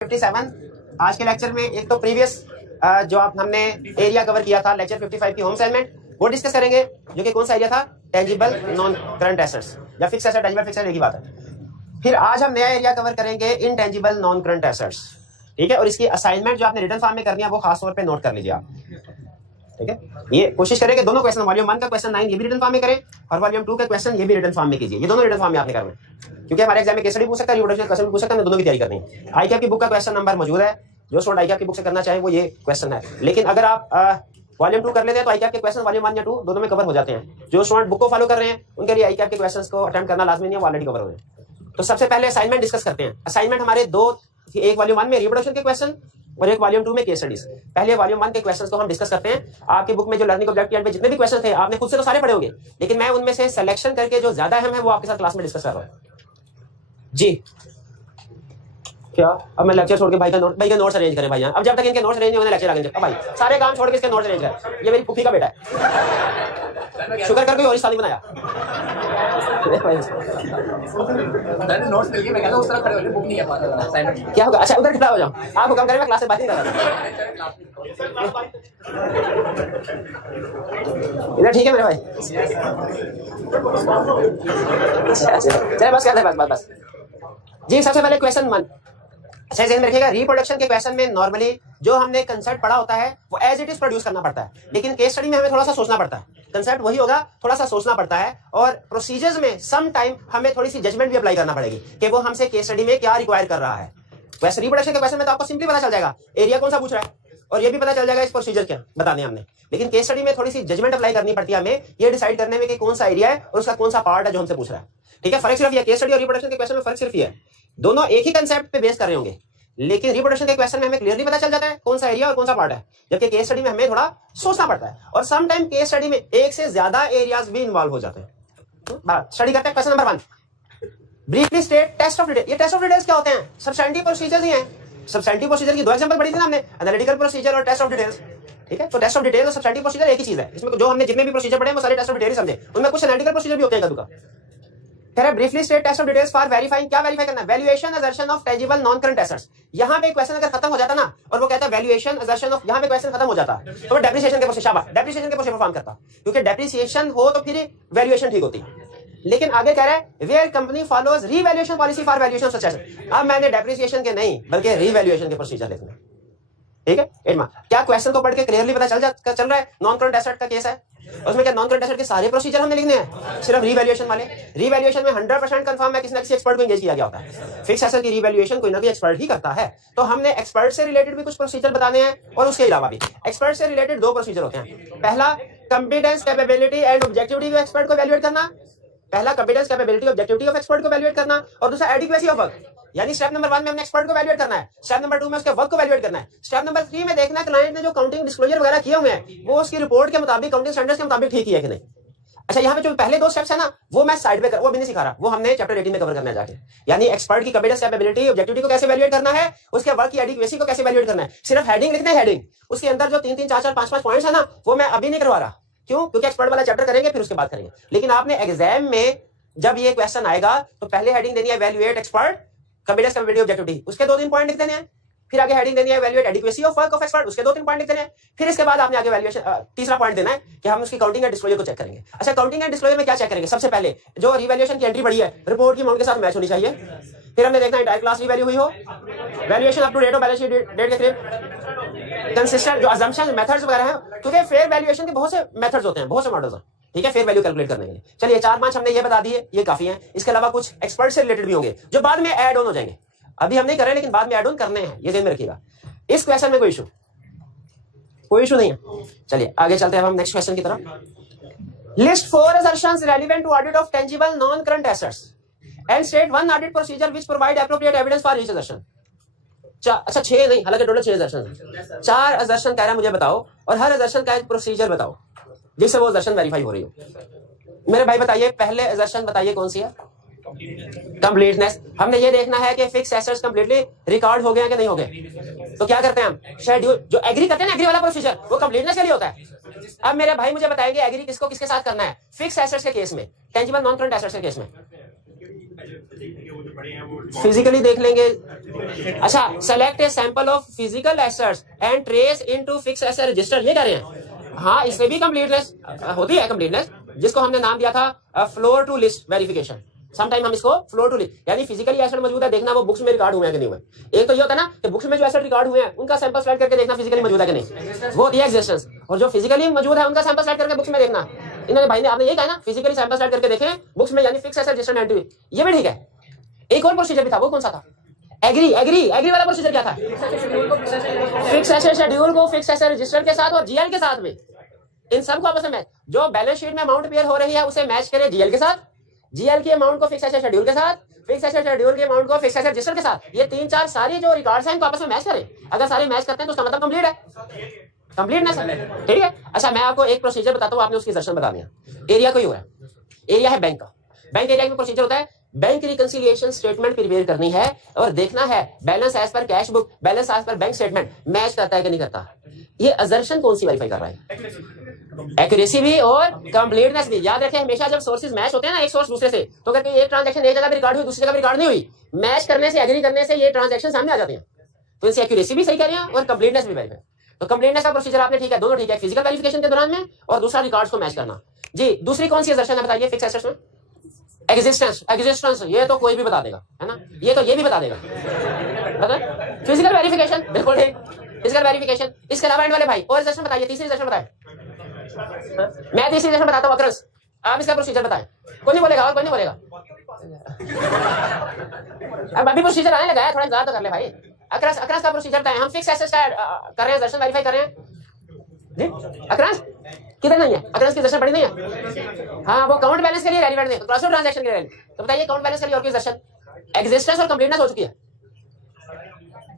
57 आज के लेक्चर में एक तो प्रीवियस जो हमने एरिया कवर किया था लेक्चर 55 की होम असाइनमेंट वो डिस्कस करेंगे, जो कि कौन सा एरिया था, टेंजिबल नॉन करंट एसेट्स या fix asset tangible fixed asset एक ही बात है। फिर आज हम नया एरिया कवर करेंगे इनटेंजिबल नॉन करंट एसेट्स, ठीक है। और इसकी असाइनमेंट जो आपने रिटन फॉर्म में करनी है वो खास तौर पे नोट कर लीजिए आप, ठीक है। ये कोशिश करें कि दोनों क्वेश्चन वॉल्यूम 1 का क्वेश्चन 9 ये भी रिटन फॉर्म में करें और वॉल्यूम 2 का क्वेश्चन ये भी रिटन फॉर्म में कीजिए। ये दोनों रिटन फॉर्म में आपने करना है, क्योंकि हमारे एग्जाम में केस स्टडी पूछ सकता है, रिप्रोडक्शन क्वेश्चन पूछ सकता है, दोनों की तैयारी करनी है। आईकैप की बुक का क्वेश्चन नंबर मौजूद है, जो स्टूडेंट आईकैप की बुक से करना चाहे वो ये क्वेश्चन है। लेकिन अगर आप वॉल्यूम 2 कर लेते हैं तो आईकैप के क्वेश्चन वॉल्यूम 1 या 2 दोनों में कवर हो जाते हैं। जो स्टूडेंट बुक को फॉलो कर रहे हैं उनके लिए आईकैप के क्वेश्चंस को अटेम्प्ट करना लाजमी नहीं है, वो ऑलरेडी कवर हो रहे हैं। तो सबसे पहले असाइनमेंट डिस्कस करते हैं। असाइनमेंट हमारे दो, एक वॉल्यूम 1 में रिप्रोडक्शन के क्वेश्चन और एक वॉल्यूम 2 में केस स्टडीज। पहले वॉल्यूम 1 के क्वेश्चंस को हम डिस्कस करते हैं। आपकी बुक में जो लर्निंग ऑब्जेक्टिव में जितने भी क्वेश्चन थे आपने खुद से तो सारे पढ़े होंगे, लेकिन मैं उनमें से सिलेक्शन करके जो ज्यादा अहम है वो आपके साथ क्लास में डिस्कस कर रहा हूं जी। क्या अब मैं लेक्चर छोड़ के भाई का नोट्स अरेंज करें भाई यहाँ? अब जब तक इनके नोट्स अरेंज नहीं होने लेक्चर आगे भाई सारे काम छोड़ के इसके नोट्स अरेंज कर। ये मेरी पुफी का बेटा है, शुक्र कर कोई और साल नहीं बनाया। नोट्स मिल गए, मैं कहता हूं उस तरफ खड़े होने बुक नहीं है क्या होगा? अच्छा उधर खड़ा हो जाओ, आप हुक्म करें, मैं क्लास से बात नहीं कर रहा। इधर ठीक है मेरे भाई? चलिए बस कहते हैं, बस जी। सबसे पहले क्वेश्चन 1 अच्छा ध्यान में रखिएगा। रिप्रोडक्शन के क्वेश्चन में नॉर्मली जो हमने कंसेप्ट पढ़ा होता है वो एज इट इज प्रोड्यूस करना पड़ता है, लेकिन केस स्टडी में हमें थोड़ा सा सोचना पड़ता है। कंसेप्ट वही होगा, थोड़ा सा सोचना पड़ता है, और प्रोसीजर्स में सम टाइम हमें थोड़ी सी जजमेंट भी अप्लाई करना पड़ेगी कि वो हमसे केस स्टडी में क्या रिक्वायर कर रहा है। वैसे रिप्रोडक्शन के क्वेश्चन में तो आपको सिंपली पता चल जाएगा एरिया कौन सा पूछ रहा है, और ये भी पता चल जाएगा इस प्रोसीजर क्या बताने हमने। लेकिन केस स्टडी में थोड़ी सी जजमेंट अप्लाई करनी पड़ती है हमें, ये डिसाइड करने में कि कौन सा एरिया है और उसका कौन सा पार्ट है जो हमसे पूछ रहा है, ठीक है। फर्क सिर्फ ये, केस स्टडी और रिप्रोडक्शन के क्वेश्चन में फर्क सिर्फ ये है, दोनों एक ही कंसेप्ट पे बेस कर रहे होंगे, लेकिन रिप्रोडक्शन के क्वेश्चन में हमें क्लियरली पता चल जाता है कौन सा एरिया और कौन सा पार्ट है, जबकि केस स्टडी में हमें थोड़ा सोचना पड़ता है। और सम टाइम केस स्टडी में एक से ज्यादा एरियाज भी इन्वॉल्व हो जाते हैं। स्टडी करते हैं question number 1, briefly state test of detail. ये टेस्ट ऑफ डिटेल्स क्या होते हैं? सब्सटेंटिव प्रोसीजर्स ही हैं। सब्सटेंटिव प्रोसीजर की दो एग्जांपल पढ़ी थी ना हमने, एनालिटिकल प्रोसीजर और टेस्ट ऑफ डिटेल्स, ठीक है। तो टेस्ट ऑफ डिटेल्स और सब्सटेंटिव प्रोसीजर एक ही चीज है। इसमें जो हमने जितने भी प्रोसीजर पढ़े हैं वो सारे टेस्ट ऑफ डिटेल समझे, उनमें कुछ एनालिटिकल प्रोसीजर भी होते हैं कभी का। Briefly state test of details for verifying, क्या वेरीफाई करना है? Valuation assertion of tangible non current assets. यहां पे क्वेश्चन अगर खत्म हो जाता ना और वो कहता है वैल्यूएशन असर्शन ऑफ, यहां पे क्वेश्चन खत्म हो जाता तो वो डेप्रिसिएशन के प्रोसेस, शाबाश, डेप्रिसिएशन के प्रोसेस परफॉर्म करता, क्योंकि डेप्रिसिएशन हो तो फिर वैल्यूएशन ठीक होती है। लेकिन आगे कह रहा है where company follows revaluation policy for valuation such asset. अब मैंने डेप्रिसिएशन के नहीं बल्कि रीवैल्यूएशन के प्रोसीजर लिखने, ठीक है। क्या क्वेश्चन को पढ़ के क्लियरली पता चल रहा है नॉन करंट एसेट का केस है, उसमें क्या नॉन करंट एसेट के सारे प्रोसीजर हमने लिखने हैं, सिर्फ रीवैल्यूएशन वाले। रीवैल्यूएशन में 100% कंफर्म है किसी न किसी एक्सपर्ट को एंगेज किया गया होता है। फिक्स एसेट की रीवैल्यूएशन कोई ना कोई एक्सपर्ट ही करता है, तो हमने एक्सपर्ट से रिलेटेड भी कुछ प्रोसीजर बताने हैं, और उसके अलावा भी एक्सपर्ट से रिलेटेड दो प्रोसीजर होते हैं। पहला competence, capability and objectivity of expert को वैल्यूएट करना। पहला competence, capability, objectivity of expert को वैल्यूएट करना, और दूसरा एडिक्वेसी ऑफ वर्क, यानी स्टेप नंबर 1 में हमने एक्सपर्ट को वैल्यूएट करना है, स्टेप नंबर 2 में उसके वर्क को वैल्यूएट करना है, स्टेप नंबर 3 में देखना है क्लाइंट ने जो काउंटिंग डिस्क्लोजर वगैरह किए हुए हैं वो उसकी रिपोर्ट के मुताबिक, काउंटिंग स्टैंडर्ड्स के मुताबिक ठीक है कि नहीं। अच्छा, यहाँ पे जो पहले दो स्टेप्स है ना वो मैं साइड पे वो भी नहीं सिखा रहा, वो हमने चैप्टर 18 में कवर करना है जाके। यानी एक्सपर्ट की कंपिटेंस, कैपेबिलिटी, ऑब्जेक्टिविटी को कैसे वैल्यूएट करना है, उसके वर्क की एडिक्वेसी को कैसे वैल्यूएट करना है। सिर्फ हेडिंग लिखना है, हेडिंग उसके अंदर जो 3-3, 4-4, 5-5 पॉइंट्स है ना वो मैं अभी नहीं करवा रहा। क्यों? क्योंकि एक्सपर्ट वाला चैप्टर करेंगे फिर उसके बाद करेंगे। लेकिन आपने एग्जाम में जब ये क्वेश्चन आएगा तो पहले हेडिंग देनी है valuate expert, competence, capability, objectivity, उसके 2-3 पॉइंट लिख देने हैं। फिर आगे हेडिंग देनी है valuate adequacy of work of expert, उसके 2-3 पॉइंट लिख देने हैं। फिर इसके बाद आपने आगे वैल्यूएशन, तीसरा पॉइंट देना है कि हम उसकी काउंटिंग एंड डिस्क्लोजर को चेक करेंगे। अच्छा, काउंटिंग एंड डिस्क्लोजर में क्या चेक करेंगे? सबसे पहले जो रिवैल्यूएशन की एंट्री पड़ी है रिपोर्ट की अमाउंट के साथ मैच होनी चाहिए। फिर हमने देखना है इंटायर क्लास रिवैल्यू हुई हो, valuation up to date of balance sheet date के करीब, कंसिस्टेंट जो अजम्पशन मेथड्स वगैरह हैं, क्योंकि फेयर वैल्यूएशन के बहुत से मेथड्स होते हैं, बहुत से मॉडल्स हैं, ठीक है, फेयर वैल्यू कैलकुलेट करने के लिए। चलिए 4-5 हमने ये बता दिए, ये काफी हैं। इसके अलावा कुछ एक्सपर्ट से रिलेटेड भी होंगे जो बाद में ऐड ऑन हो जाएंगे, अभी हम नहीं कर रहे लेकिन बाद में ऐड ऑन करने हैं, ये ध्यान में रखिएगा। इस क्वेश्चन में कोई इशू नहीं है। चलिए आगे चलते हैं हम नेक्स्ट क्वेश्चन की तरफ। List 4 assertions relevant to audit of tangible non current assets and state one audit procedure which provide appropriate evidence for each assertion। अच्छा 6 नहीं, हालांकि टोटल 6 assertions हैं। 4 assertion कह रहा है मुझे बताओ, और हर assertion का एक प्रोसीजर बताओ जिससे वो assertion वेरीफाई हो रही हो। मेरे भाई बताइए, पहले assertion बताइए कौन सी है? कंप्लीटनेस। हमने ये देखना है कि फिक्स एसेट्स कंप्लीटली रिकॉर्ड हो गए कि नहीं हो गए। तो क्या करते हैं हम? शेड्यूल जो एग्री करते हैं ना, एग्री वाला प्रोसीजर वो कंप्लीटनेस के लिए होता है। अब मेरे भाई मुझे बताएंगे एग्री किसको किसके साथ करना है? फिक्स एसेट्स के केस में, टेंजिबल नॉन करंट एसेट्स के केस में। फिजिकली देख लेंगे। अच्छा, select a sample of physical assets and trace into fix asset register, ये कह रहे हैं। हाँ, इसमें भी कंप्लीटनेस होती है, कंप्लीटनेस जिसको हमने नाम दिया था floor to list verification. Sometime हम इसको फ्लोर टू लिस्ट, यानी फिजिकली एसेट मौजूद है, देखना वो बुक्स में रिकॉर्ड हुए हैं कि नहीं हुए। एक तो ये होता है ना कि बुक्स में जो एसेट रिकॉर्ड हुए हैं उनका सैंपल सेलेक्ट करके देखना फिजिकली मौजूद है कि नहीं, वो होती है एग्जिस्टेंस। और जो फिजिकली मौजूद है उनका सैंपल सेलेक्ट करके बुक्स में देखना। इन्होंने भाई ने आपने ये कहा ना फिजिकली सैंपल सेलेक्ट करके देखें बुक्स में, यानी फिक्स एसेट रजिस्टर में एंट्री, ये भी ठीक है। एक और प्रोसीजर भी था, वो कौन सा था? एग्री वाला प्रोसीजर क्या था? फिक्स एसेट शेड्यूल को फिक्स एसेट रजिस्टर के साथ और जीएल के साथ में, इन सबको आपस में मैच। जो बैलेंस शीट में अमाउंट पेयर हो रही है उसे मैच करे जीएल के साथ, जीएल की अमाउंट को फिक्स एसेट शेड्यूल के साथ, फिक्स एसेट शेड्यूल की अमाउंट को फिक्स एसेट रजिस्टर के साथ। ये 3-4 सारी जो रिकॉर्ड्स हैं इनको आपस में मैच करें। अगर सारे मैच करते हैं तो उसका मतलब कंप्लीट है, कंप्लीटनेस है, ठीक है। अच्छा, मैं आपको एक प्रोसीजर बताता हूँ, आपने उसकी दर्शन बता दिया। एरिया कोई हो रहा है, एरिया है बैंक का। बैंक एरिया में प्रोसीजर होता है, बैंक रिकंसिलिएशन स्टेटमेंट प्रिपेयर करनी है और देखना है balance as per cash book, balance as per bank statement match करता है कि नहीं करता। ये असर्शन कौन सी वेरीफाई कर रहा है? एक्यूरेसी भी और कंप्लीटनेस भी। याद रखें, हमेशा जब सोर्सेज मैच होते हैं ना एक सोर्स दूसरे से, तो करके एक ट्रांजैक्शन एक जगह भी रिकॉर्ड हुई दूसरी जगह भी रिकॉर्ड नहीं हुई, मैच करने से, एग्री करने से ये ट्रांजैक्शन सामने आ जाते हैं। तो इनसे एक्यूरेसी भी सही कर रहे हैं और कंप्लीटनेस भी वेरीफाई। तो कंप्लीटनेस का प्रोसीजर आपने ठीक है, दोनों ठीक है, फिजिकल वेरिफिकेशन के दौरान में और दूसरा रिकॉर्ड्स को मैच करना। जी, दूसरी कौन सी असर्शन है बताइए फिक्स एसेट्स में? एग्जिस्टेंस, ये तो कोई भी बता देगा, है ना, ये तो ये भी बता देगा। फिजिकल वेरिफिकेशन बिल्कुल ठीक, फिजिकल वेरिफिकेशन। इसके अलावा एंड वाले भाई और असर्शन बताइए, तीसरी असर्शन बताएं। मैं तीसरी असर्शन बताता हूं, अक्रस आप इसका प्रोसीजर बताएं। कोई नहीं बोलेगा और कोई नहीं बोलेगा। अब अभी प्रोसीजर आने लगा है, थोड़ा इंतजार तो कर ले भाई। अक्रस का प्रोसीजर बताएं। हम फिक्स एसेट्स कर रहे हैं, दर्शन वेरीफाई कर रहे हैं जी। अक्रस किधर नहीं है? अक्रस की दर्शन पड़ी नहीं है? हाँ, वो काउंट बैलेंस के लिए रेलिवेंट नहीं, क्रॉस ट्रांजैक्शन के लिए। तो बताइए काउंट बैलेंस के लिए और किस दर्शन? एग्जिस्टेंस और कंप्लीटनेस हो चुकी है।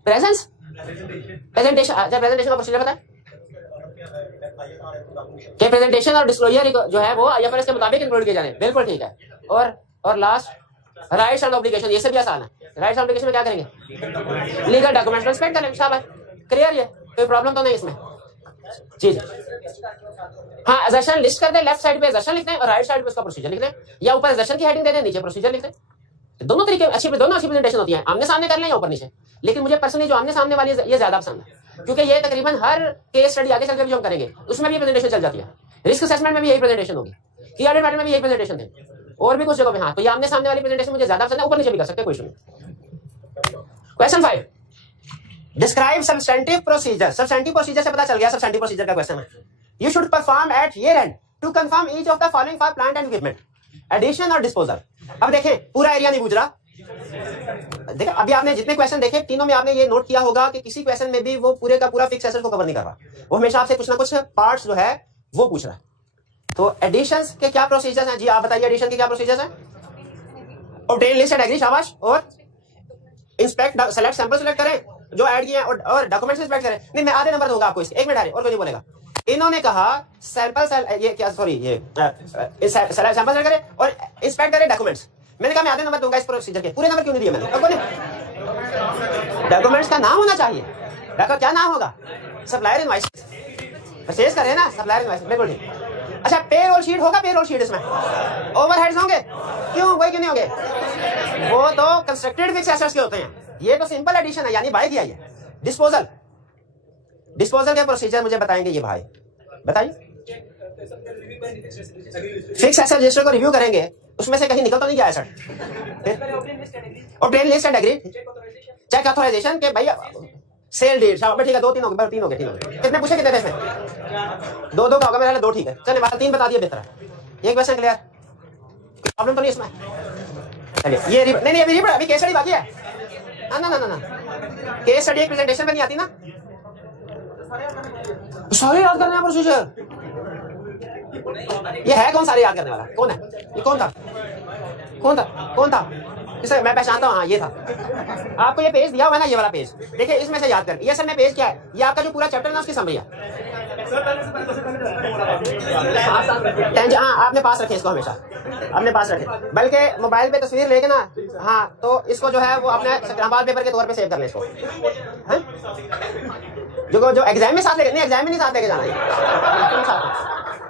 Presence, presentation. अच्छा, प्रेजेंटेशन का प्रोसीजर बताएं कि प्रेजेंटेशन और डिस्क्लोजर जो है वो आईएफआरएस के मुताबिक इंक्लूड किए जाने, बिल्कुल ठीक है। और लास्ट राइट्स एंड ऑब्लिगेशन, ये से भी आसान है। राइट्स एंड ऑब्लिगेशन में क्या करेंगे? लीगल डॉक्यूमेंट्स रिस्पेक्ट करेंगे, शाबाश, क्लियर। ये कोई प्रॉब्लम तो नहीं इसमें जी। हाँ, असर्शन लिस्ट कर दे, लेफ्ट साइड पे असर्शन लिख दें और राइट साइड पे उसका प्रोसीजर लिख दें, या ऊपर असर्शन की हेडिंग दे दें, नीचे प्रोसीजर लिख दें। दोनों तरीके अच्छी, दोनों अच्छी प्रेजेंटेशन होती है, आमने सामने कर लें या ऊपर नीचे। लेकिन मुझे पर्सनली जो आमने सामने वाली ये ज्यादा पसंद है, क्योंकि ये तकरीबन हर केस स्टडी आगे चलकर भी जो हम करेंगे उसमें भी प्रेजेंटेशन चल जाती है। रिस्क असेसमेंट में भी यही प्रेजेंटेशन होगी, की ऑडिट मैटर में भी यही प्रेजेंटेशन थे, और भी कुछ जगह पे। हाँ, तो ये आमने सामने वाली प्रेजेंटेशन मुझे ज्यादा पसंद है, ऊपर नीचे भी कर सकते हैं, कोई इशू नहीं। Question 5, describe substantive procedure. Substantive procedure से पता चल गया सब्सटेंटिव प्रोसीजर का क्वेश्चन है। You should perform at year end to confirm each of the following for plant and equipment, addition और disposal। अब देखें, पूरा एरिया नहीं पूछ रहा। देखिए, अभी आपने जितने क्वेश्चन देखे तीनों में आपने ये नोट किया होगा कि किसी क्वेश्चन में भी वो पूरे का पूरा फिक्स एसेट को कवर नहीं कर रहा, वो हमेशा आपसे कुछ ना कुछ पार्ट्स जो है वो पूछ रहा है। तो एडिशंस के क्या प्रोसीजर्स हैं जी, आप बताइए एडिशन के क्या प्रोसीजर्स हैं? ऑब्टेन लिस्ट एंड एग्री, शाबाश। और इंस्पेक्ट, सेलेक्ट सैंपल सेलेक्ट करें जो ऐड किए और डॉक्यूमेंट्स इंस्पेक्ट करें। नहीं, मैं आधे नंबर दूंगा आपको इसके, 1 मिनट आ रही और कोई नहीं बोलेगा। इन्होंने कहा सैंपल ये क्या, सॉरी, ये सैंपल सेलेक्ट करें और इंस्पेक्ट करें डॉक्यूमेंट्स। मैंने कहा मैं आधे नंबर दूंगा इस प्रोसीजर के, पूरे नंबर क्यों नहीं दिए मैंने? डॉक्यूमेंट्स का नाम होना चाहिए। डॉक्यूमेंट क्या नाम होगा? सप्लायर इनवॉइस, परचेज कर रहे हैं ना, सप्लायर इनवॉइस, बिल्कुल ठीक। अच्छा, पेरोल शीट होगा? पेरोल शीट इसमें ओवरहेड्स होंगे? क्यों, वही क्यों नहीं होंगे? वो तो कंस्ट्रक्टेड फिक्स एसेट्स के होते हैं, ये तो सिंपल एडिशन है, यानी बाय किया है। डिस्पोजल, डिस्पोजल के प्रोसीजर मुझे बताएंगे ये भाई, बताइए। फिक्स एसेट रजिस्टर को रिव्यू करेंगे, उसमें से कहीं निकल तो नहीं गया asset? Obtain list and agree, check authorisation के भैया सेल डेट, ठीक है, 2-3 हो गए, 3 हो गए। कितने पूछे, कितने थे इसमें? 2 का होगा मेरा, 2 ठीक है। चलिए, वाला 3 बता दिए, बेहतर है। ये क्वेश्चन क्लियर, प्रॉब्लम तो नहीं इसमें? चलिए, ये नहीं अभी केस स्टडी बाकी है ना, केस स्टडी एक प्रेजेंटेशन में नहीं आती ना, सारे याद करने वाला प्रोसीजर। ये है कौन सारे याद करने वाला? कौन है ये? कौन था इसे मैं पहचानता हूँ। हाँ, ये था। आपको ये पेज दिया हुआ है ना, ये वाला पेज देखिए, इसमें से याद कर। ये सर में पेज क्या है? ये आपका जो पूरा चैप्टर है ना उसकी समरी है। हाँ, आपने पास रखे इसको, हमेशा आपने पास रखे, बल्कि मोबाइल पे तस्वीर लेके ना, हाँ, तो इसको जो है वो अपने संग्रामबाद पेपर के तौर पे सेव कर ले इसको। जो एग्जाम में साथ लेके, नहीं एग्जाम में नहीं साथ लेके जाना है,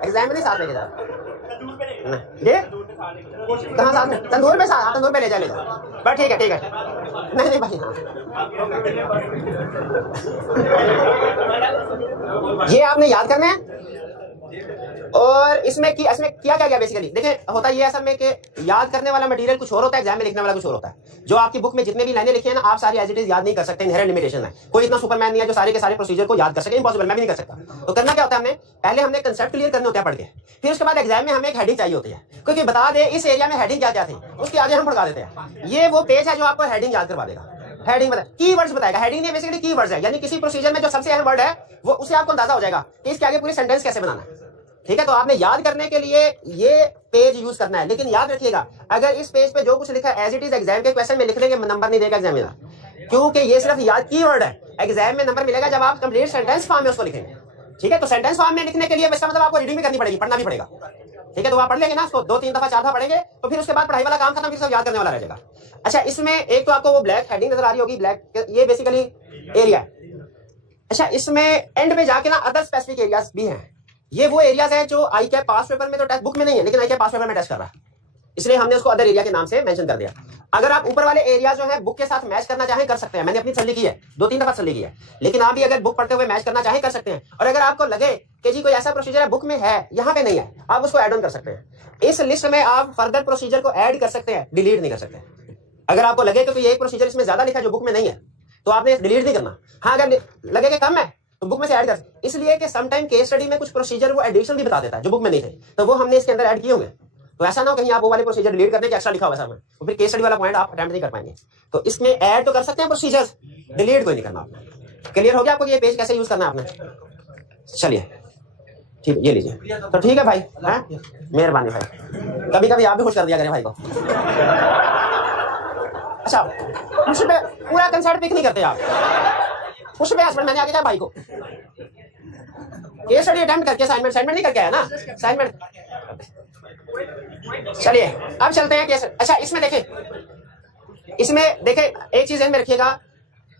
एग्जाम में नहीं साथ लेके जाना ये कहाँ साथ में? तंदूर पे साथ, तंदूर पे ले जा पर ठीक है नहीं भाई हाँ ये आपने याद करना है। और इसमें किया क्या गया बेसिकली देखिए, होता ये असल में कि याद करने वाला मटेरियल कुछ और होता है, एग्जाम में लिखने वाला कुछ और होता है। जो आपकी बुक में जितने भी लाइनें लिखी है ना, आप सारी एज इट इज याद नहीं कर सकते, इनहेरेंट लिमिटेशन है। कोई इतना सुपरमैन नहीं है जो सारे के सारे प्रोसीजर को याद कर सके, इम्पॉसिबल, मैं भी नहीं कर सकता। तो करना क्या होता है, पहले हमने कंसेप्ट क्लियर करने होते हैं पढ़ के, फिर उसके बाद एग्जाम में हमें एक हेडिंग चाहिए होती है, क्योंकि बता दे इस एरिया में हेडिंग क्या क्या थी, उसके आगे हम पढ़ा देते हैं। ये वो पेज है जो आपको हेडिंग याद करवा देगा। हेडिंग बता कीवर्ड्स बताएगा, हेडिंग नहीं बेसिकली कीवर्ड्स है, यानी किसी प्रोसीजर में जो सबसे अहम वर्ड है वो उससे आपको अंदाजा हो जाएगा कि इसके आगे पूरी सेंटेंस कैसे बनाना है। ठीक है, तो आपने याद करने के लिए ये पेज यूज करना है, लेकिन याद रखिएगा अगर इस पेज पे जो कुछ लिखा है एज इट इज एग्जाम के क्वेश्चन में लिख लेंगे नंबर नहीं देगा एग्जामिनर, क्योंकि ये सिर्फ याद कीवर्ड है। एग्जाम में नंबर मिलेगा जब आप कंप्लीट सेंटेंस फॉर्म में उसको लिखेंगे। ठीक है, तो सेंटेंस फॉर्म में लिखने के लिए इसका मतलब आपको रीडिंग भी करनी पड़ेगी, पढ़ना भी पड़ेगा। ठीक है, तो आप पढ़ लेंगे ना उसको 2-3 दफा 4 दफा पढ़ेंगे, तो फिर उसके बाद पढ़ाई वाला काम खत्म, फिर सब याद करने वाला रह जाएगा। अच्छा, इसमें एक तो आपको वो ब्लैक हेडिंग नजर आ रही होगी, ब्लैक, ये बेसिकली एरिया है। अच्छा, इसमें एंड में जाके ना अदर स्पेसिफिक एरियाज भी हैं। ये वो एरियाज है जो आई कैप पास पेपर में तो टेस्ट बुक में नहीं है, लेकिन आई कैप पास पेपर में टेस्ट कर रहा है, इसलिए हमने उसको अदर एरिया के नाम से मेंशन कर दिया। अगर आप ऊपर वाले एरिया जो है बुक के साथ मैच करना चाहें कर सकते हैं, मैंने अपनी तसल्ली की है, 2-3 दफा तसल्ली की है, लेकिन आप भी अगर बुक पढ़ते हुए मैच करना चाहें कर सकते हैं। और अगर आपको लगे कि जी कोई ऐसा प्रोसीजर है बुक में है यहाँ पे नहीं है, आप उसको ऐड ऑन कर सकते हैं। इस लिस्ट में आप फर्दर प्रोसीजर को ऐड कर सकते हैं, डिलीट नहीं कर सकते। अगर आपको लगे कि ये एक प्रोसीजर इसमें ज्यादा लिखा है जो बुक में नहीं है, तो आपने डिलीट नहीं करना। हाँ, अगर लगे कि कम है तो बुक में से ऐड कर, इसलिए कि समटाइम केस स्टडी में कुछ प्रोसीजर वो एडिशनल भी बता देता है जो बुक में नहीं थे, तो वो हमने इसके अंदर ऐड किए होंगे। तो ऐसा ना हो कहीं आप वो वाले प्रोसीजर डिलीट करने के एक्स्ट्रा लिखा हुआ है सामने, तो फिर केस स्टडी वाला पॉइंट आप अटेम्प्ट नहीं कर पाएंगे। तो इसमें ऐड तो कर सकते हैं प्रोसीजर्स, डिलीट कोई नहीं करना आपने। क्लियर हो गया आपको ये पेज कैसे यूज करना है आपने? चलिए ठीक है, ये लीजिए। तो ठीक है भाई, हैं, मेहरबानी भाई, कभी कभी आप भी खुश कर दिया करें भाई को। अच्छा, उस पे पूरा कंसेप्ट पिक नहीं करते आप, उस पे हस्बैंड मैंने आगे क्या भाई को केस स्टडी अटेम्प्ट करके असाइनमेंट नहीं करके आया ना, असाइनमेंट। चलिए अब चलते हैं केस। अच्छा, इसमें देखें एक चीज में रखिएगा,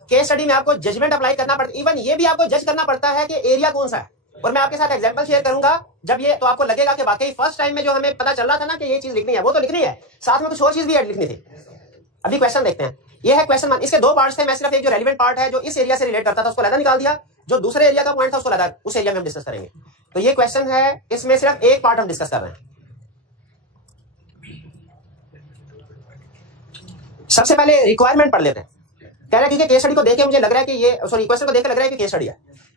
केस स्टडी में आपको जजमेंट अप्लाई करना पड़ता है, इवन ये भी आपको जज करना पड़ता है कि एरिया कौन सा है। और मैं आपके साथ एग्जांपल शेयर करूंगा जब ये, तो आपको लगेगा कि वाकई फर्स्ट टाइम में जो हमें पता चल रहा था ना कि ये चीज लिखनी है वो तो लिखनी है, साथ में कुछ और चीज भी लिखनी थी। अभी क्वेश्चन देखते हैं, ये है क्वेश्चन 1। इसके 2 पार्ट्स थे, मैं सिर्फ एक जो रेलेवेंट पार्ट है जो इस एरिया से रिलेट करता था उसको अलग निकाल दिया, जो दूसरे एरिया का पॉइंट था उसको अलग उस एरिया में हम डिस्कस करेंगे। तो ये क्वेश्चन है, इसमें सिर्फ एक पार्ट हम डिस्कस कर रहे हैं। सबसे पहले रिक्वायरमेंट पढ़ लेते हैं। कह रहा है क्योंकि केस स्टडी को देख के मुझे लग रहा है कि ये, सॉरी, क्वेश्चन को देख के लग रहा है कि केस स्टडी है,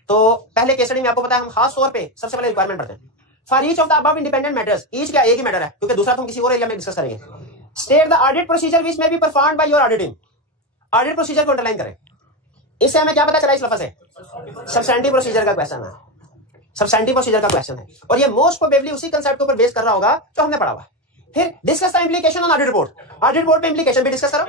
तो पहले केस स्टडी में आपको पता है हम खास तौर पे सबसे पहले रिक्वायरमेंट पढ़ते हैं। For each of the above independent matters, each क्या एक ही मैटर है क्योंकि दूसरा तो हम किसी और एरिया में डिस्कस करेंगे। State the audit procedure which may be performed by your audit team. Audit procedure को अंडरलाइन करें। इससे हमें क्या पता चला इस लफ्ज से? सब्सटेंटिव प्रोसीजर का क्वेश्चन है, सब्सटेंटिव प्रोसीजर का क्वेश्चन है, और ये मोस्ट प्रोबेबली उसी कांसेप्ट के ऊपर बेस कर रहा होगा जो हमने पढ़ा हुआ है। फिर discuss the implication on audit report. Audit report पे इंप्लीकेशन भी डिस्कस करो।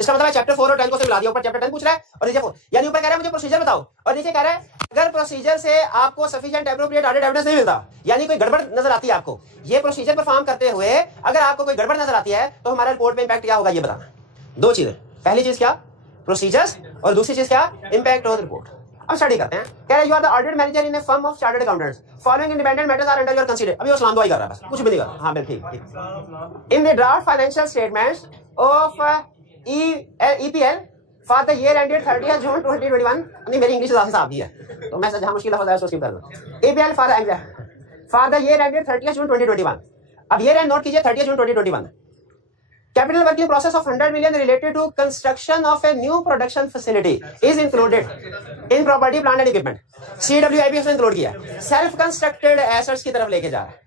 इसका मतलब है चैप्टर 4 और 10 को से मिला दिया, ऊपर चैप्टर 10 पूछ रहा है और नीचे 4, यानी ऊपर कह रहा है मुझे प्रोसीजर बताओ, और नीचे कह रहा है अगर प्रोसीजर से आपको सफिशिएंट एप्रोप्रिएट ऑडिट एविडेंस नहीं मिलता, यानी कोई गड़बड़ नजर आती है आपको, ये प्रोसीजर परफॉर्म करते हुए अगर आपको कोई गड़बड़ नजर आती है तो हमारा रिपोर्ट पे इंपैक्ट क्या होगा ये बताना। 2 चीजें, पहली चीज क्या प्रोसीजर्स, और दूसरी चीज क्या इंपैक्ट ऑन रिपोर्ट। अब स्टडी करते हैं। कह रहा है you are the audit manager in a firm of chartered accountants, following independent matters are under your consider. अभी वो सलाम दुआई कर रहा है, बस कुछ भी नहीं कर रहा। हां बिल्कुल ठीक। In the draft financial statements of EPL for the year ended 30 जून 2021। नहीं, मेरी इंग्लिश ज्यादा साफ है तो मैं जहां मुश्किल लफ्ज है उसको स्किप कर दूं। EPL for the year ended 30 जून 2021। अब ईयर एंड नोट कीजिए 30 जून 2021। Capital working process of 100 million related to construction of a new production facility is included in property, plant and equipment. CWIP उसने इंक्लूड किया। Self constructed assets की तरफ लेके जा रहा है।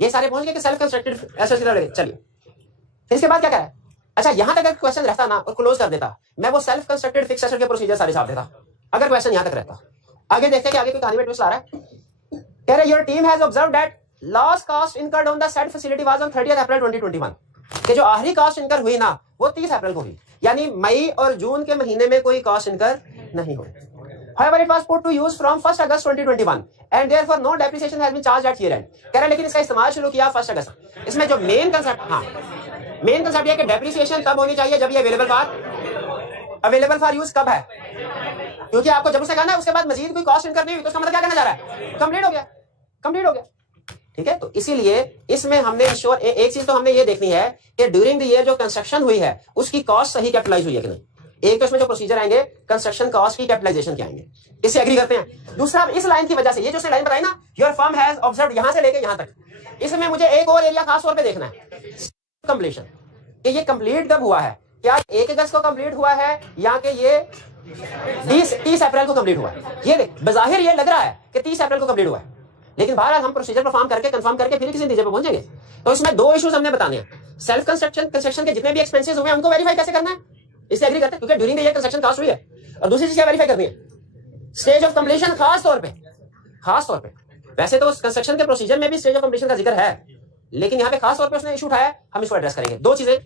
ये सारे पहुंच गए कि सेल्फ कंस्ट्रक्टेड एसेट्स की तरफ लेके। चलिए फिर इसके बाद क्या कह रहा है? अच्छा, यहां तक अगर क्वेश्चन रहता ना और क्लोज कर देता, मैं वो सेल्फ कंस्ट्रक्टेड फिक्स एसेट के प्रोसीजर सारे छाप देता, अगर क्वेश्चन यहां तक रहता। आगे देखते हैं कि आगे कोई कहानी में ट्विस्ट आ रहा है। कह रहा है your team has observed that loss cost incurred on the said facility was on 30 अप्रैल 2021। कि जो आखिरी कॉस्ट इनकर हुई ना वो 30 अप्रैल को हुई, यानी मई और जून के महीने में कोई कॉस्ट इनकर नहीं हुई। However, it was put to use from 1 August 2021 and therefore no depreciation has been charged at year end. कह रहा है लेकिन इसका इस्तेमाल शुरू किया 1 अगस्त। इसमें जो मेन कंसेप्ट, हाँ मेन कंसेप्ट ये कि डेप्रिसिएशन तब होनी चाहिए जब ये अवेलेबल फॉर यूज कब है, क्योंकि आपको जब उसने कहा ना उसके बाद मजीद कोई कॉस्ट इनकर नहीं हुई तो उसका मतलब क्या कहना जा रहा है? कंप्लीट हो गया। ठीक है, तो इसीलिए इसमें हमने इंश्योर एक चीज तो हमने ये देखनी है कि ड्यूरिंग द ईयर जो कंस्ट्रक्शन हुई है उसकी कॉस्ट सही कैपिटलाइज हुई है कि नहीं। एक तो इसमें जो प्रोसीजर आएंगे कंस्ट्रक्शन कॉस्ट की कैपिटलाइजेशन के आएंगे, इससे एग्री करते हैं। दूसरा, इस लाइन की वजह से ये जो लाइन बताई ना, योर फर्म हैज ऑब्जर्व्ड, यहां से लेके यहां तक, इसमें मुझे एक और एरिया खास तौर पे देखना है, कंप्लीशन, कि ये कंप्लीट कब हुआ है, क्या 1 अगस्त को कंप्लीट हुआ है या कि ये 30 अप्रैल को कंप्लीट हुआ है। ये देख, बजाहिर ये लग रहा है कि 30 अप्रैल को कंप्लीट हुआ है, लेकिन बहरहाल हम प्रोसीजर परफॉर्म करके कंफर्म करके फिर किसी नतीजे पे पहुंचेंगे। तो इसमें 2 इश्यूज हमने बताने हैं। सेल्फ कंस्ट्रक्शन के जितने भी एक्सपेंसेस हुए हैं उनको वेरीफाई कैसे करना है, इससे एग्री करते हैं, क्योंकि during the year construction cost हुई है। और दूसरी चीज क्या वेरीफाई करनी है, स्टेज ऑफ कंप्लीशन, खास तौर पे वैसे तो कंस्ट्रक्शन के प्रोसीजर में भी स्टेज ऑफ कंप्लीशन का जिक्र है, लेकिन यहाँ पे खास तौर पे उसने इशू उठाया, हम इसको एड्रेस करेंगे। 2 चीजें।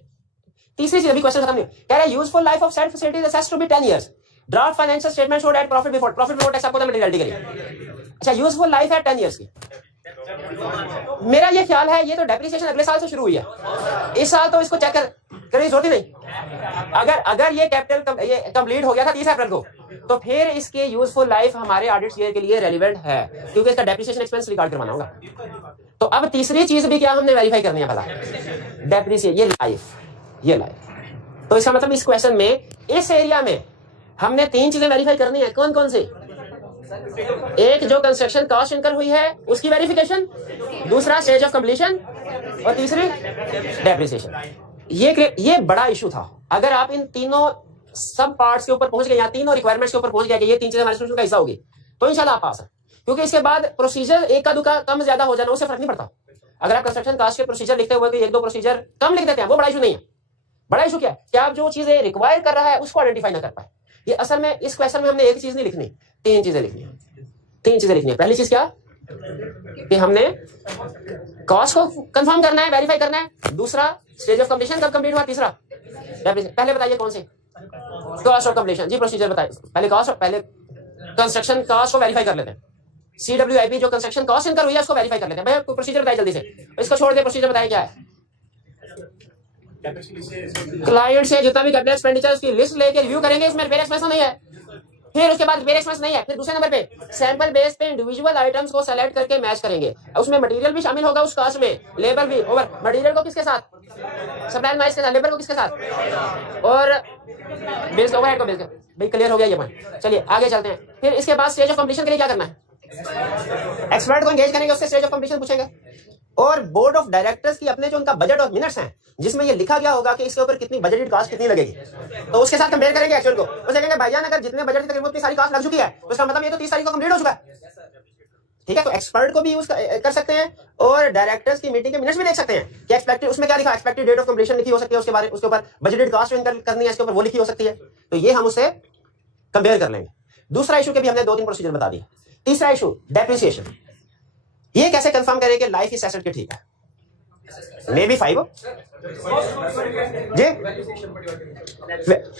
तीसरी चीज, अभी क्वेश्चन खत्म नहीं, कह रहा है useful life of set facilities assessed to be 10 years, draft financial statement showed at profit before tax आपको मटेरियलिटी करिए। अच्छा, यूजफुल लाइफ है 10 years की। मेरा ये ख्याल है ये तो डेप्रिसिएशन अगले साल से शुरू हुई है, इस साल तो इसको चेक करने की जरूरत ही नहीं। अगर ये कैपिटल ये कंप्लीट हो गया था 30 अप्रैल को, तो फिर इसके यूजफुल लाइफ हमारे ऑडिट ईयर के लिए रेलिवेंट है, क्योंकि इसका डेप्रिसिएशन एक्सपेंस रिकॉर्ड करवाना होगा। तो अब तीसरी चीज भी क्या हमने वेरीफाई करनी है, भला डेप्रिसिएशन, ये लाइफ। तो इसका मतलब इस क्वेश्चन में, इस एरिया में हमने 3 चीजें वेरीफाई करनी है। कौन कौन सी? एक, जो कंस्ट्रक्शन कॉस्ट इनकर हुई है उसकी वेरिफिकेशन, दूसरा स्टेज ऑफ कंप्लीशन, और तीसरी डेप्रिसिएशन। ये बड़ा इशू था। अगर आप इन तीनों सब पार्ट्स के ऊपर पहुंच गए, या तीनों रिक्वायरमेंट्स के ऊपर पहुंच गए कि ये 3 चीजें हमारे सोल्यूशन का हिस्सा होगी, तो इंशाल्लाह आप पास है। क्योंकि इसके बाद प्रोसीजर एक का दुका कम ज्यादा हो जाना उससे फर्क नहीं पड़ता। अगर आप कंस्ट्रक्शन कास्ट के प्रोसीजर लिखते हुए 1-2 प्रोसीजर कम लिख देते हैं, वो बड़ा इशू नहीं है। बड़ा इशू क्या है कि आप जो चीजें रिक्वायर कर रहा है उसको आइडेंटिफाई ना कर पाए। ये असल में इस क्वेश्चन में हमने एक चीज नहीं लिखनी, 3 चीजें लिखनी है। 3 चीजें लिखनी है। पहली चीज क्या कि हमने कॉस्ट को कंफर्म करना है, वेरीफाई करना है। दूसरा, स्टेज ऑफ कंप्लीशन कब कंप्लीट हुआ। तीसरा, पहले बताइए कौन सी कॉस्ट ऑफ कंप्लीशन। जी प्रोसीजर बताइए, पहले कंस्ट्रक्शन कॉस्ट को वेरीफाई कर लेते हैं। CWIP जो कंस्ट्रक्शन कॉस्ट इनकर हुई है उसको वेरीफाई कर लेते हैं। भैया प्रोसीजर बताइए जल्दी से, इसको छोड़ दे, प्रोसीजर बताइए क्या है। क्लाइंट से जितना भी कैपिटल एक्सपेंडिचर उसकी लिस्ट लेके रिव्यू करेंगे, इसमें रिपेयर एक्सपेंस नहीं है। फिर उसके बाद रिपेयर एक्सपेंस नहीं है। फिर दूसरे नंबर पे सैंपल बेस पे इंडिविजुअल आइटम्स को सेलेक्ट करके मैच करेंगे, उसमें मटेरियल भी शामिल होगा उस कॉस्ट में, लेबर भी। और मटेरियल को किसके साथ, सप्लाई मैच के साथ, लेबर को किसके साथ, और बिल्स ओवरहेड को बिल्स। भाई क्लियर हो गया ये पॉइंट। चलिए आगे चलते हैं। फिर इसके बाद स्टेज ऑफ कंप्लीशन के लिए क्या करना है, एक्सपर्ट को एंगेज करेंगे, उससे स्टेज ऑफ कंप्लीशन पूछेंगे। और बोर्ड ऑफ डायरेक्टर्स की अपने जो उनका बजट और मिनट्स हैं जिसमें ये लिखा गया होगा कि इसके ऊपर कितनी बजटेड कॉस्ट कितनी लगेगी, तो उसके साथ कंपेयर करेंगे एक्चुअल को। उसे कहेंगे भाईजान अगर जितने बजट की तकरीबन उतनी सारी कॉस्ट लग चुकी है तो इसका मतलब ये तो 30 तारीख को कंप्लीट हो चुका है। ठीक है, तो एक्सपर्ट को भी यूज कर सकते हैं और डायरेक्टर्स की मीटिंग के मिनट्स भी देख सकते हैं कि एक्सपेक्टेड, उसमें क्या लिखा, एक्सपेक्टेड डेट ऑफ कंप्लीशन लिखी हो सकती है, उसके बारे उसके ऊपर बजटेड कॉस्ट इनकर करनी है, इसके ऊपर वो लिखी हो सकती है। तो ये हम उससे कंपेयर कर लेंगे। दूसरा इशू के भी हमने 2-3 प्रोसीजर बता दिए। तीसरा इशू डेप्रिसिएशन। ये कैसे कंफर्म करें कि लाइफ इस एसेट की ठीक है, मे बी 5 जी।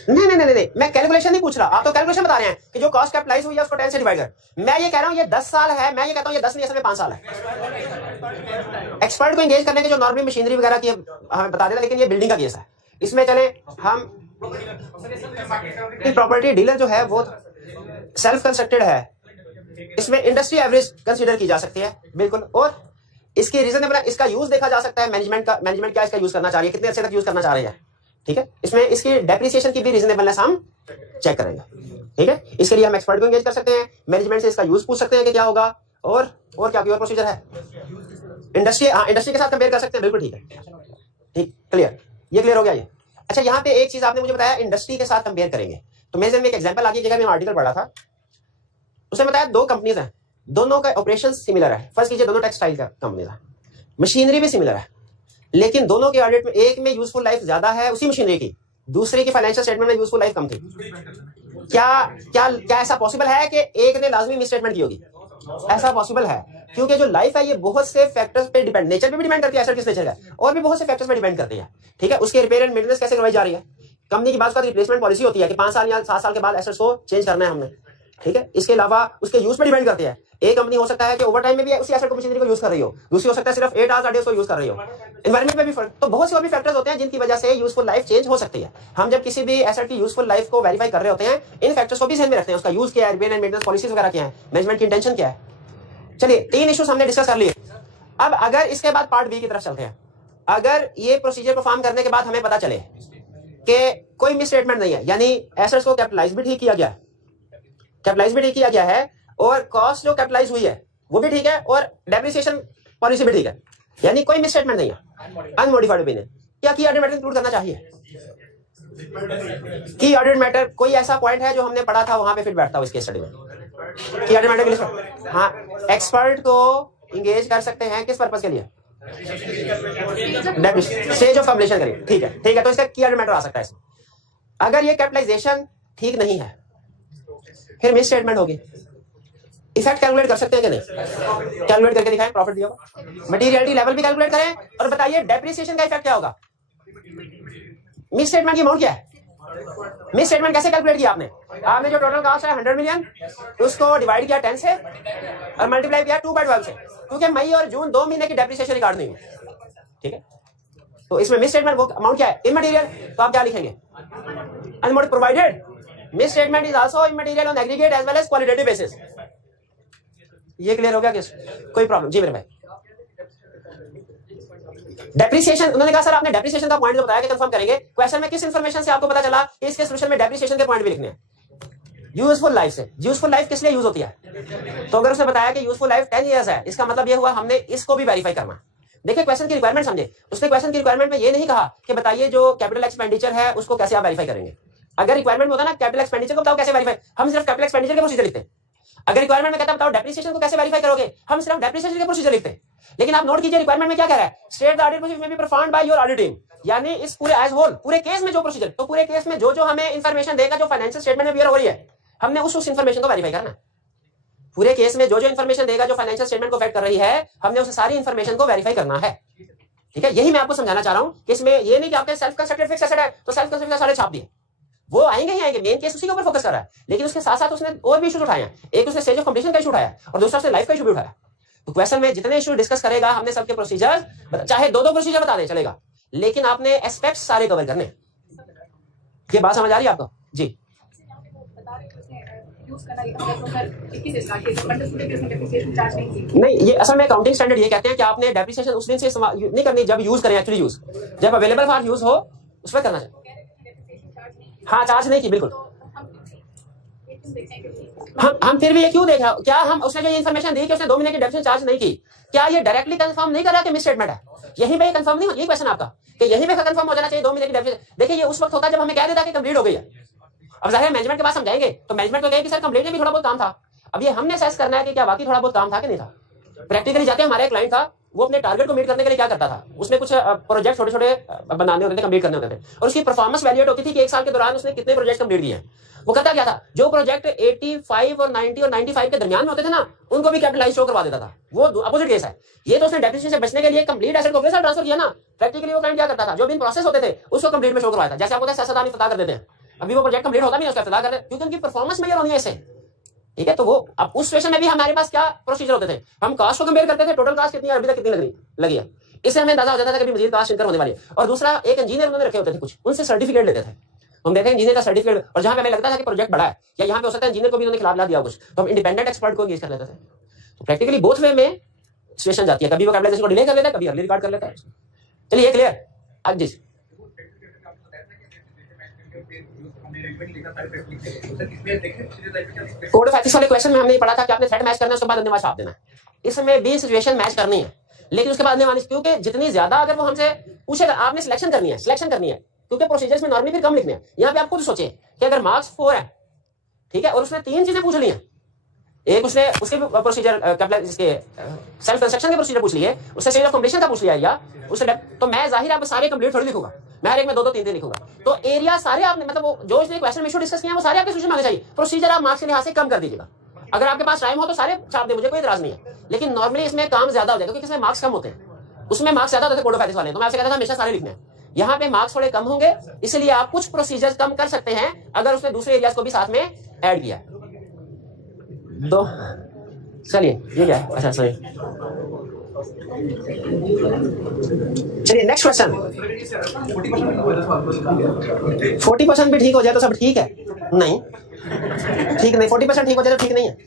नहीं, मैं कैलकुलेशन नहीं पूछ रहा, आप तो कैलकुलेशन बता रहे हैं कि जो कॉस्ट कैपिटलाइज हुई है उसको 10 से डिवाइड कर। मैं ये कह रहा हूं ये 10 साल है, मैं ये कहता हूं ये 10 नहीं, असल में 5 साल है। एक्सपर्ट को एंगेज करने के जो नॉर्मली मशीनरी वगैरह की हमें बता देता, लेकिन ये बिल्डिंग का केस है, इसमें चले हम प्रॉपर्टी डीलर जो है वो सेल्फ कंस्ट्रक्टेड है, इसमें इंडस्ट्री एवरेज कंसीडर की जा सकती है बिल्कुल। और इसकी रीजनेबल, इसका यूज देखा जा सकता है, मैनेजमेंट क्या इसका यूज करना चाह रही है, कितने अच्छे तक यूज करना चाह रही है। ठीक है, इसमें इसकी डेप्रिसिएशन की भी रीजनेबलनेस हम चेक करेंगे। ठीक है, इसके लिए हम एक्सपर्ट को एंगेज कर सकते हैं, मैनेजमेंट से इसका यूज पूछ सकते हैं कि क्या होगा, और क्या कोई और प्रोसीजर है। इंडस्ट्री, हाँ इंडस्ट्री के साथ कंपेयर कर सकते हैं, बिल्कुल ठीक है। ठीक, क्लियर, ये क्लियर हो गया ये। अच्छा, यहाँ पे एक चीज आपने मुझे बताया इंडस्ट्री के साथ कंपेयर करेंगे, तो मेरे में एक एग्जांपल आगे जगह मैं आर्टिकल पढ़ा था, उसने बताया 2 कंपनीज हैं, दोनों का ऑपरेशन सिमिलर है। फर्स्ट कीजिए, दोनों टेक्सटाइल का कंपनीज है, मशीनरी भी सिमिलर है, लेकिन दोनों के ऑडिट में एक में यूजफुल लाइफ ज्यादा है उसी मशीनरी की, दूसरे की फाइनेंशियल स्टेटमेंट में यूजफुल लाइफ कम थी। क्या ऐसा पॉसिबल है कि एक ने लाजमी मिस स्टेटमेंट की होगी? ऐसा पॉसिबल है, क्योंकि जो लाइफ है ये बहुत से फैक्टर्स पे डिपेंड, नेचर पे भी डिपेंड करती है, एसेट किस नेचर है, और भी बहुत से फैक्टर्स पे डिपेंड करती है। ठीक है, उसके रिपेयर एंड मेंटेनेंस कैसे करवाई जा रही है। कंपनी की बात रिप्लेसमेंट पॉलिसी होती है कि 5 साल या 7 साल के बाद एसेट्स को चेंज करना है हमने। ठीक है, इसके अलावा उसके यूज पे डिपेंड करती है। एक कंपनी हो सकता है कि ओवर टाइम में भी उसी एसेट को मशीनरी को यूज कर रही हो, दूसरी हो सकता है सिर्फ 8 आवर्स a day उसको यूज कर रही हो। एनवायरमेंट में भी फर्क, तो बहुत से और भी फैक्टर्स होते हैं जिनकी वजह से यूजफुल लाइफ चेंज हो सकती है। हम जब किसी भी एसेट की यूजफुल लाइफ को वेरीफाई कर रहे होते हैं, इन फैक्टर्स को भी ध्यान में रखते हैं, उसका यूज क्या है, रिपेयर एंड मेंटेनेंस पॉलिसीज वगैरह क्या है, मैनेजमेंट की इंटेंशन क्या है। चलिए 3 इश्यूज हमने डिस्कस कर लिए। अब अगर इसके बाद पार्ट बी की तरफ चलते हैं, अगर ये प्रोसीजर परफॉर्म करने के बाद हमें पता चले कि कोई मिस स्टेटमेंट नहीं है, यानी एसेट्स को कैपिटलाइज भी ठीक किया गया है, कैपिटलाइज भी ठीक किया गया है, और कॉस्ट जो कैपिटलाइज हुई है वो भी ठीक है, और डेप्रिसिएशन पॉलिसी भी ठीक है, यानी कोई मिस स्टेटमेंट नहीं है, अनमोडिफाइड ओपिनियन, क्या की ऑडिट मैटर इंक्लूड करना चाहिए? की ऑडिट मैटर कोई ऐसा पॉइंट है जो हमने पढ़ा था वहां पे फिट बैठता हो इसके स्टडी में? की ऑडिट मैटर के लिए हाँ, एक्सपर्ट को इंगेज कर सकते हैं किस पर्पस के लिए? स्टेज ऑफ कंप्लीशन करिए, ठीक है, ठीक है, तो इसका की ऑडिट मैटर आ सकता है इसमें। अगर ये कैपिटलाइजेशन ठीक नहीं है फिर मिस स्टेटमेंट होगी, इफेक्ट कैलकुलेट कर सकते हैं कि नहीं? कैलकुलेट करके दिखाएं, प्रॉफिट दिया होगा, मटेरियलिटी लेवल भी कैलकुलेट करें, और बताइए डेप्रिसिएशन का इफेक्ट क्या होगा? मिस स्टेटमेंट की अमाउंट क्या है? मिस स्टेटमेंट कैसे कैलकुलेट किया आपने? आपने जो टोटल कॉस्ट है 100 मिलियन, उसको डिवाइड किया 10 से और मल्टीप्लाई किया 2/12 से, क्योंकि मई और जून 2 महीने की डेप्रिसिएशन रिकॉर्ड नहीं हुई, ठीक है? तो इसमें मिस स्टेटमेंट वो अमाउंट क्या है? इमटेरियल, तो आप क्या लिखेंगे? Unmodified provided miss statement is also immaterial on aggregate as well as qualitative basis. ये क्लियर हो गया? किस कोई प्रॉब्लम? जी मेरे भाई। डेप्रिसिएशन, उन्होंने कहा सर आपने डेप्रिसिएशन का पॉइंट जो बताया कि कंफर्म करेंगे, क्वेश्चन में किस इंफॉर्मेशन से आपको पता चला कि इसके सॉल्यूशन में डेप्रिसिएशन के पॉइंट भी लिखने हैं? यूजफुल लाइफ से। यूजफुल लाइफ किस लिए यूज होती है? तो अगर उसने बताया कि यूजफुल लाइफ 10 ईयर्स है, इसका मतलब ये हुआ हमने इसको भी वेरीफाई करना। देखिए क्वेश्चन की रिक्वायरमेंट समझे, उसने क्वेश्चन की रिक्वायरमेंट में ये नहीं कहा कि बताइए जो कैपिटल एक्सपेंडिचर है उसको कैसे आप वेरीफाई करेंगे। अगर रिक्वायरमेंट में होता ना कैपिटल एक्सपेंडिचर को बताओ कैसे वेरीफाई, हम सिर्फ कैपिटल एक्सपेंडिचर के प्रोसीजर लिखते हैं। अगर रिक्वायरमेंट में कहता बताओ डेप्रिसिएशन को कैसे वेरीफाई करोगे, हम सिर्फ डेप्रिसिएशन के प्रोसीजर लिखते हैं। लेकिन आप नोट कीजिए रिक्वायरमेंट में क्या कह रहा है? स्टेट द ऑडिट प्रोसीजर में be performed by your audit team, यानी इस पूरे एज होल पूरे केस में जो प्रोसीजर, तो पूरे केस में जो जो हमें इंफॉर्मेशन देगा जो फाइनेंशियल स्टेटमेंट में अपीयर हो रही है, हमने उस इंफॉर्मेशन को वेरीफाई करना है। पूरे केस में जो जो इंफॉर्मेशन देगा जो फाइनेंशियल स्टेटमेंट को अफेक्ट कर रही है, हमने उस सारी इंफॉर्मेशन को वेरीफाई करना है, ठीक है? यही मैं आपको समझाना चाह रहा हूं कि इसमें ये नहीं कि आपके सेल्फ कंस्ट्रक्टेड फिक्स्ड एसेट है तो सेल्फ कंस्ट्रक्टेड सारे छाप दिए, वो आएंगे ही आएंगे, मेन केस उसी के ऊपर फोकस कर रहा है, लेकिन उसके साथ साथ उसने और भी इश्यूज उठाए हैं। एक उसने स्टेज ऑफ कंप्लीशन का इशू उठाया और दूसरा उसने लाइफ का इशू भी उठाया। तो क्वेश्चन में जितने इशू डिस्कस करेगा हमने सबके प्रोसीजर, चाहे दो प्रोसीजर बता दें चलेगा, लेकिन आपने एस्पेक्ट सारे कवर करने। ये बात समझ आ रही है आपको? जी नहीं, ये असल में अकाउंटिंग स्टैंडर्ड ये कहते हैं कि आपने डेप्रिसिएशन उस दिन से नहीं करनी जब यूज करें, एक्चुअली यूज जब अवेलेबल फॉर यूज हो उस पर करना चाहिए। हाँ चार्ज नहीं की बिल्कुल। हम फिर भी ये क्यों देखा, क्या हम उसने जो इन्फॉर्मेशन दी कि उसने 2 महीने की डेप्रिसिएशन चार्ज नहीं की, क्या ये डायरेक्टली कंफर्म नहीं कर रहा कि मिस स्टेटमेंट है? यहीं पे कंफर्म नहीं हो, ये क्वेश्चन आपका कि यहीं पे कंफर्म हो जाना चाहिए 2 महीने की डेप्रिसिएशन। देखिए ये उस वक्त होता है जब हमें कह देता कि कंप्लीट हो गई है। अब जाहिर है मैनेजमेंट के पास समझाएंगे तो मैनेजमेंट को कहेगा कि सर कंप्लीट में भी थोड़ा बहुत काम था। अब ये हमने असेस करना है कि क्या वाकई थोड़ा बहुत काम था कि नहीं था। प्रैक्टिकली जाते हमारे क्लाइंट था, वो अपने टारगेट को मीट करने के लिए क्या करता था, उसने कुछ प्रोजेक्ट छोटे छोटे बनाने होते थे, कंप्लीट करने होते थे, और उसकी परफॉर्मेंस वैल्यूएट होती थी कि 1 साल के दौरान उसने कितने प्रोजेक्ट कंप्लीट किए हैं। वो कहता क्या था, जो प्रोजेक्ट 85 और 90 और 95 के दरमियान में होते थे ना, उनको भी कैपिटलाइज शो करवा देता था। वो अपोजिट केस है। ये तो उसने डेप्रिसिएशन से बचने के लिए कंप्लीट एसेट को अगले साल ट्रांसफर किया ना। प्रैक्टिकली वो क्लाइंट क्या करता था, जो भी इन प्रोसेस होते थे उसको कंप्लीट में शो करवाया था। जैसे आपको सियासतदान इफ्तिताह कर देते हैं, अभी वो प्रोजेक्ट कंप्लीट होता भी नहीं उसका इफ्तिताह कर देते, क्योंकि उनकी परफॉर्मेंस मेजर होनी है इससे, ठीक है? तो वो अब उस सिचुएशन में भी हमारे पास क्या प्रोसीजर होते थे, हम कास्ट को कंपेयर करते थे, टोटल कास्ट कितनी अभी तक कितनी लगी है, इससे हमें अंदाजा हो जाता था कि मजीद कास्ट इनकम होने वाली है। और दूसरा एक इंजीनियर उन्होंने रखे होते थे कुछ, उनसे सर्टिफिकेट लेते थे, हम देखते हैं इंजीनियर का सर्टिफिकेट, और जहां पे हमें लगता था कि प्रोजेक्ट बड़ा है या यहाँ पे हो सकता है इंजीनियर को भी उन्होंने खिलाफ ला दिया कुछ, तो हम इंडिपेंडेंट एक्सपर्ट को एंगेज कर लेते थे। तो प्रैक्टिकली बोथ वे में सिचुएशन जाती है, कभी वो कैपिटलाइजेशन को डिले कर लेता है, कभी अर्ली रिकॉर्ड कर लेता है। चलिए क्लियर आज जी। कोड ऑफ एथिक्स वाले क्वेश्चन में हमने ये पढ़ा था कि आपने थ्रेड मैच करना है, उसके बाद अन्य छाप देना है। इसमें भी सिचुएशन मैच करनी है, लेकिन उसके बाद अन्य, क्योंकि जितनी ज्यादा अगर वो हमसे पूछेगा, आपने सिलेक्शन करनी है, क्योंकि प्रोसीजर्स में नॉर्मली फिर कम लिखने हैं। यहाँ पे आप खुद सोचें कि अगर मार्क्स 4 है, ठीक है, और उसने 3 चीजें पूछ ली हैं, एक उसने उसके प्रोसीजर इसके सेल्फ कंस्ट्रक्शन के प्रोसीजर पूछ लिए, उससे स्टेज ऑफ कंप्लीशन का पूछ लिया, या उससे तो मैं जाहिर है सारे कंप्लीट थोड़ी लिखूंगा, मैं हर एक में 2-2 3-3 लिखूंगा। तो एरिया सारे आपने मतलब वो जो इसने क्वेश्चन में इशू डिस्कस किया वो सारे आपके सोल्यूशन मांगने चाहिए। प्रोसीजर आप मार्क्स के लिहाज से कम कर दीजिएगा, अगर आपके पास टाइम हो तो सारे छाप दे, मुझे कोई इतराज नहीं है, लेकिन नॉर्मली इसमें काम ज्यादा हो जाएगा क्योंकि इसमें मार्क्स कम होते हैं, उसमें मार्क्स ज्यादा होते हैं कोड ऑफ एथिक्स वाले, तो मैं आपसे कहता था हमेशा सारे लिखने हैं। यहाँ पे मार्क्स थोड़े कम होंगे, इसलिए आप कुछ प्रोसीजर्स कम कर सकते हैं अगर उसने दूसरे एरियाज को भी साथ में ऐड किया। दो चलिए ये क्या है, अच्छा सही, चलिए नेक्स्ट क्वेश्चन। 40% भी ठीक हो जाए तो सब ठीक है? नहीं ठीक नहीं, 40% ठीक हो जाए तो ठीक नहीं है।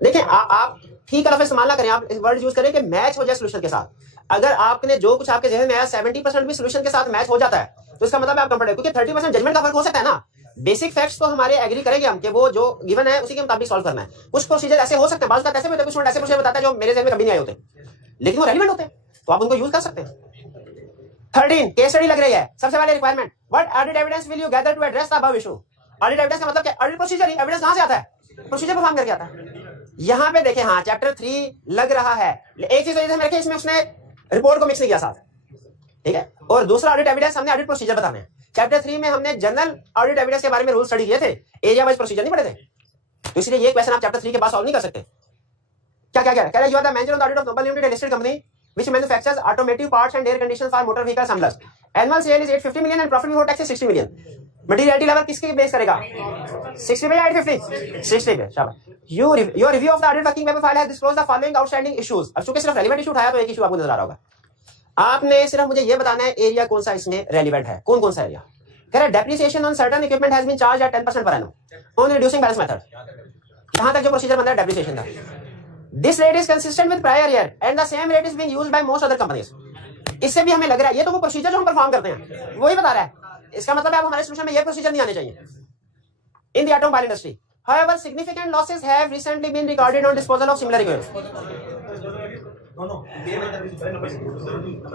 देखिए आप ठीक का लफ्ज़ इस्तेमाल ना करें, आप वर्ड यूज करें कि मैच हो जाए सोल्यूशन के साथ। अगर आपने जो कुछ आपके जहन में आया 70% भी सोल्यूशन के साथ मैच हो जाता है तो इसका मतलब आप कंफर्टेबल, क्योंकि 30% जजमेंट का फर्क हो सकता है ना। बेसिक फैक्ट्स तो हमारे एग्री करेंगे हम कि वो जो गिवन है उसी के मुताबिक सॉल्व करना है। कुछ प्रोसीजर ऐसे हो सकते हैं, बात ऐसे भी होते हैं, कुछ ऐसे प्रोसीजर बताता है जो मेरे जहन में कभी नहीं आए होते, लेकिन वो रेलिवेंट होते हैं, तो आप उनको यूज कर सकते हैं। 13 केस स्टडी लग रही है। सबसे पहले requirement, what audit evidence will you gather to address the above issue. Audit evidence का मतलब क्या? ऑडिट प्रोसीजर ही, एविडेंस कहां से आता है? प्रोसीजर परफॉर्म करके आता है। यहां पे देखें, हाँ चैप्टर 3 लग रहा है, एक चीज में रखे, इसमें उसने रिपोर्ट को मिक्स नहीं किया साथ, ठीक है। और दूसरा ऑडिट एविडेंस, हमने ऑडिट प्रोसीजर बताने हैं। चैप्टर 3 में हमने जनरल ऑडिट एविडेंस के बारे में रूल स्टडी किए थे, एरिया वाइज प्रोसीजर नहीं पढ़े थे, तो इसलिए ये क्वेश्चन आप चैप्टर 3 के बाद सॉल्व नहीं कर सकते। क्या क्या क्या कह रहा है? You are the manager on the audit of noble limited listed company which manufactures automotive parts and air conditioners for motor vehicle assemblers. Annual sale is 850 million and profit before tax is 60 million. Materiality level किसके base करेगा? 60 पे या 850? 60 पे, शाबाश। Your review of the audit working paper file has disclosed the following outstanding issues. अब चूंकि सिर्फ relevant issue उठाया तो एक इशू आपको नजर आ रहा होगा। आपने सिर्फ मुझे ये बताना है एरिया कौन सा इसमें रेलिवेंट है, कौन कौन सा एरिया। कह रहा है depreciation on certain equipment has been charged at 10% per annum on reducing balance method। कहां तक जो प्रोसीजर बन रहा है डेप्रिसिएशन का। This rate is consistent with prior year and the same rate is being used by most other companies। इससे भी हमें लग रहा है ये तो वो प्रोसीजर जो हम परफॉर्म करते हैं वही बता रहा है। इसका मतलब है अब हमारे सोल्यूशन में ये प्रोसीजर नहीं आने चाहिए। In the automobile industry, however, significant losses have recently been recorded on disposal of similar equipment।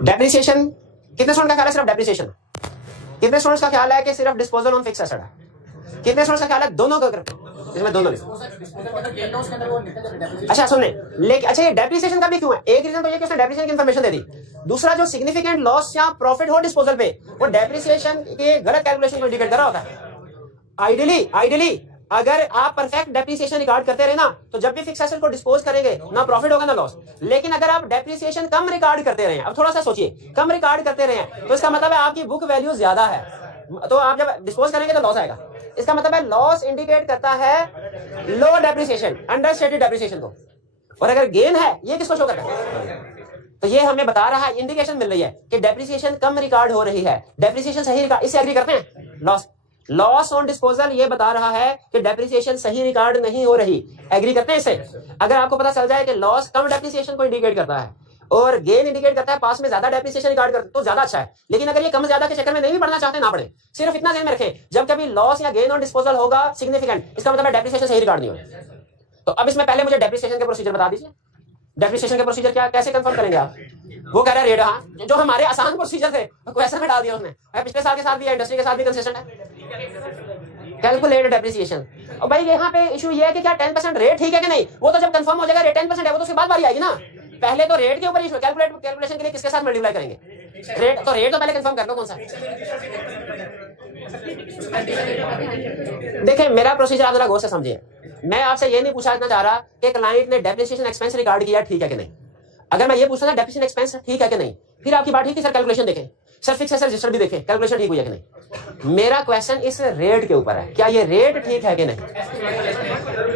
Depreciation कितने स्टूडेंट का ख्याल है सिर्फ डेप्रिसिएशन? कितने स्टूडेंट्स का ख्याल है कि सिर्फ डिस्पोजल ऑन फिक्स एसेट है? कितने स्टूडेंट्स का ख्याल है दोनों का? इसमें दोनों नहीं। अच्छा सुनने, लेकिन अच्छा ये डेप्रिसिएशन का भी क्यों है? एक रीजन तो ये कि उसने डेप्रिसिएशन की इंफॉर्मेशन दे दी, दूसरा जो सिग्निफिकेंट लॉस या प्रॉफिट हो डिस्पोजल पे वो डेप्रिसिएशन के गलत कैलकुलेशन को इंडिकेट कर रहा होता है। आइडियली अगर आप परफेक्ट डेप्रिसिएशन रिकॉर्ड करते रहे ना तो जब भी फिक्स एसेट को डिस्पोज करेंगे ना प्रॉफिट होगा ना लॉस। लेकिन अगर आप डेप्रिसिएशन कम रिकॉर्ड करते रहे, अब थोड़ा सा सोचिए, कम रिकॉर्ड करते रहे तो इसका मतलब है आपकी बुक वैल्यू ज्यादा है, तो आप जब डिस्पोज करेंगे तो लॉस आएगा। इसका मतलब है लॉस इंडिकेट करता है लो डेप्रिसिएशन, अंडरस्टेटेड डेप्रिसिएशन को, और अगर गेन है ये किसको शो करता है? तो ये हमें बता रहा है, इंडिकेशन मिल रही है कि डेप्रिसिएशन कम रिकॉर्ड हो रही है, डेप्रिसिएशन सही रिकॉर्ड। इससे एग्री करते हैं? लॉस ऑन डिस्पोजल ये बता रहा है कि डेप्रिसिएशन सही रिकॉर्ड नहीं हो रही, एग्री करते हैं इससे? अगर आपको पता चल जाए कि लॉस कम डेप्रिसिएशन को इंडिकेट करता है और गेन इंडिकेट करता है पास में ज्यादा डेप्रिसिएशन रिकॉर्ड करता है तो ज्यादा अच्छा है। लेकिन अगर ये कम ज्यादा के चक्कर में नहीं भी पढ़ना चाहते ना पढ़े, सिर्फ इतना ध्यान में रखें जब कभी लॉस या गेन ऑन डिस्पोजल होगा सिग्निफिकेंट, इसका मतलब है डेप्रिसिएशन सही रिकॉर्ड नहीं होगा। तो अब इसमें पहले मुझे डेप्रिसिएशन के प्रोसीजर बता दीजिए। डेप्रिसिएशन के प्रोसीजर क्या, कैसे कंफर्म करेंगे आप? वो कह रहा है रेट, हाँ जो हमारे आसान प्रोसीजर थे क्वेश्चन में डाल दिया उसने, पिछले साल के साथ भी इंडस्ट्री के साथ भी कंसिस्टेंट है। Calculate depreciation. और भाई यहाँ पे इशू ये है कि क्या 10% रेट ठीक है कि नहीं, वो तो जब कंफर्म हो जाएगा रेट 10% है वो तो उसके बाद बारी आएगी ना। पहले तो रेट के ऊपर इशू, कैलकुलेशन के लिए किसके साथ मल्टीप्लाई करेंगे? रेट तो पहले कंफर्म कर लो कौन सा। देखिए मेरा प्रोसीजर आप जरा गौर से समझिए, मैं आपसे ये नहीं पूछना चाह रहा कि क्लाइंट ने डेप्रिसिएशन एक्सपेंस रिकॉर्ड किया ठीक है कि नहीं। अगर मैं ये पूछना था डेप्रिसिएशन एक्सपेंस ठीक है कि नहीं, फिर आपकी बात ठीक थी सर, कैलकुलेशन देखें सर, फिक्स एसेट रजिस्टर भी देखें, कैलकुलेशन ठीक हुई है कि नहीं। मेरा क्वेश्चन इस रेट के ऊपर है, क्या ये रेट ठीक है कि नहीं।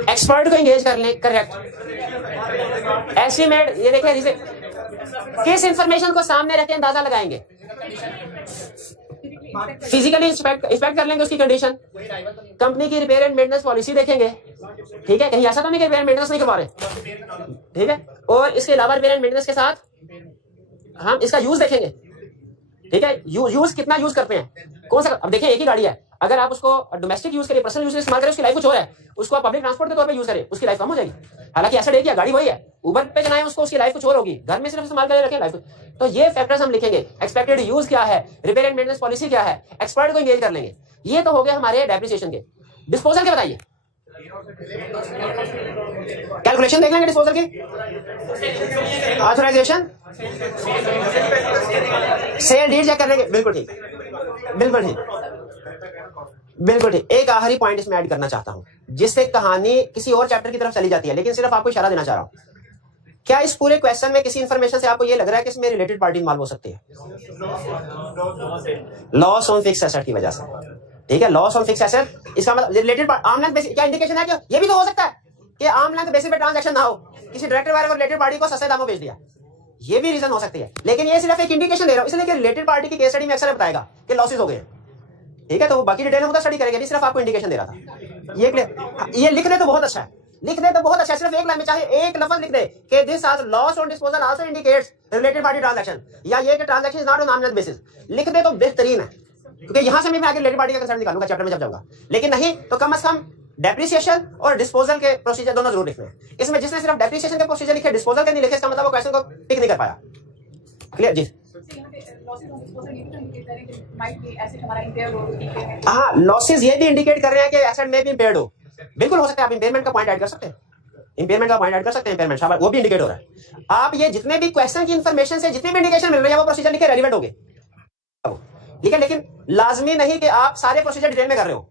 एक्सपर्ट को एंगेज कर लें, करेक्ट एस्टिमेट, ये देखें किस इंफॉर्मेशन को सामने रख के अंदाजा लगाएंगे। फिजिकली इंस्पेक्ट कर लेंगे उसकी कंडीशन, कंपनी की रिपेयर एंड मेंटेनेंस पॉलिसी देखेंगे, ठीक है, कहीं ऐसा तो नहीं कि रिपेयर एंड मेंटेनेंस नहीं करवा रहे, ठीक है। और इसके अलावा रिपेयर एंड मेंटेनेंस के साथ हम इसका यूज देखेंगे, ठीक है, यूज कितना यूज करते हैं, कौन सा। अब देखिए एक ही गाड़ी है, अगर आप उसको डोमेस्टिक यूज करिए, पर्सनल यूज इस्तेमाल करें, उसकी लाइफ कुछ और है, उसको आप पब्लिक ट्रांसपोर्ट के तौर पे यूज करें, उसकी लाइफ कम हो जाएगी। हालांकि ऐसा देखिए गाड़ी वही है, उबर पे चलाएं उसको, उसकी लाइफ कुछ और होगी, घर में सिर्फ इस्तेमाल करके रखें लाइफ। तो ये फैक्टर्स हम लिखेंगे, एक्सपेक्टेड यूज क्या है, रिपेयर एंड मेंटेनेंस पॉलिसी क्या है, एक्सपर्ट को एंगेज कर लेंगे। ये तो हो गए हमारे डेप्रिसिएशन के। डिस्पोजल के बताइए, कैलकुलेशन देख लेंगे डिस्पोजल की, ऑथराइजेशन, सेल डीड चेक कर लेंगे, बिल्कुल ठीक, बिल्कुल ठीक, बिल्कुल ठीक। एक आखिरी पॉइंट इसमें ऐड करना चाहता हूं जिससे कहानी किसी और चैप्टर की तरफ चली जाती है, लेकिन सिर्फ आपको इशारा देना चाह रहा हूं। क्या इस पूरे क्वेश्चन में किसी इंफॉर्मेशन से आपको ये लग रहा है कि इसमें रिलेटेड पार्टी इन्वॉल्व हो सकती है? लॉस ऑन फिक्स एसेट की वजह से, ठीक है, लॉस ऑन फिक्स एसेट, इसका मतलब रिलेटेड आर्म लेंथ बेसिस, क्या इंडिकेशन है कि ये भी तो हो सकता है कि आर्म लेंथ बेसिस पे ट्रांजैक्शन ना हो, किसी डायरेक्टर वाले को रिलेटेड पार्टी को सस्ते दामों बेच दिया, ये भी रीजन हो सकती है। लेकिन ये सिर्फ एक इंडिकेशन दे रहा हूं इसलिए कि रिलेटेड पार्टी की केस स्टडी में अक्सर बताएगा कि लॉसेस हो गए, ठीक है, तो वो बाकी डिटेल हम तो स्टडी करेंगे, स्टिल आपको इंडिकेशन दे रहा था। ये लिखने तो बहुत अच्छा है, लिख दे तो बहुत अच्छा, सिर्फ एक लाइन में चाहे एक लफ्ज लिख दे कि this loss on disposal also indicates related party transaction, या ये कि transaction is not on nominal basis, लिख दे तो बेहतरीन है, क्योंकि यहां से मैं आगे रिलेटेड पार्टी का कंसर्न निकालूंगा चैप्टर में जब जाऊंगा। लेकिन नहीं तो कम से कम डेप्रिसिएशन और डिस्पोजल के प्रोसीजर दोनों जरूर लिखने हैं। इसमें जिसने सिर्फ डेप्रिसिएशन के प्रोसीजर लिखे, डिस्पोजल के नहीं लिखे, इसका मतलब वो क्वेश्चन को पिक नहीं कर पाया। क्लियर जी? हाँ, लॉसेज ये भी इंडिकेट कर रहे हैं कि एसेट में भी इंपेयर्ड हो, बिल्कुल हो सकता है। आप इंपेयरमेंट का पॉइंट ऐड कर सकते हैं, इंपेयरमेंट का पॉइंट ऐड कर सकते हैं, इंपेयरमेंट शाबाश, वो भी इंडिकेट हो रहा है। आप ये जितने भी क्वेश्चन की इंफॉर्मेशन से जितने भी इंडिकेशन मिल रहे हैं वो प्रोसीजर लिखे रेलिवेंट होंगे, ठीक है। लेकिन लाजमी नहीं कि आप सारे प्रोसीजर डिटेल में कर रहे हो,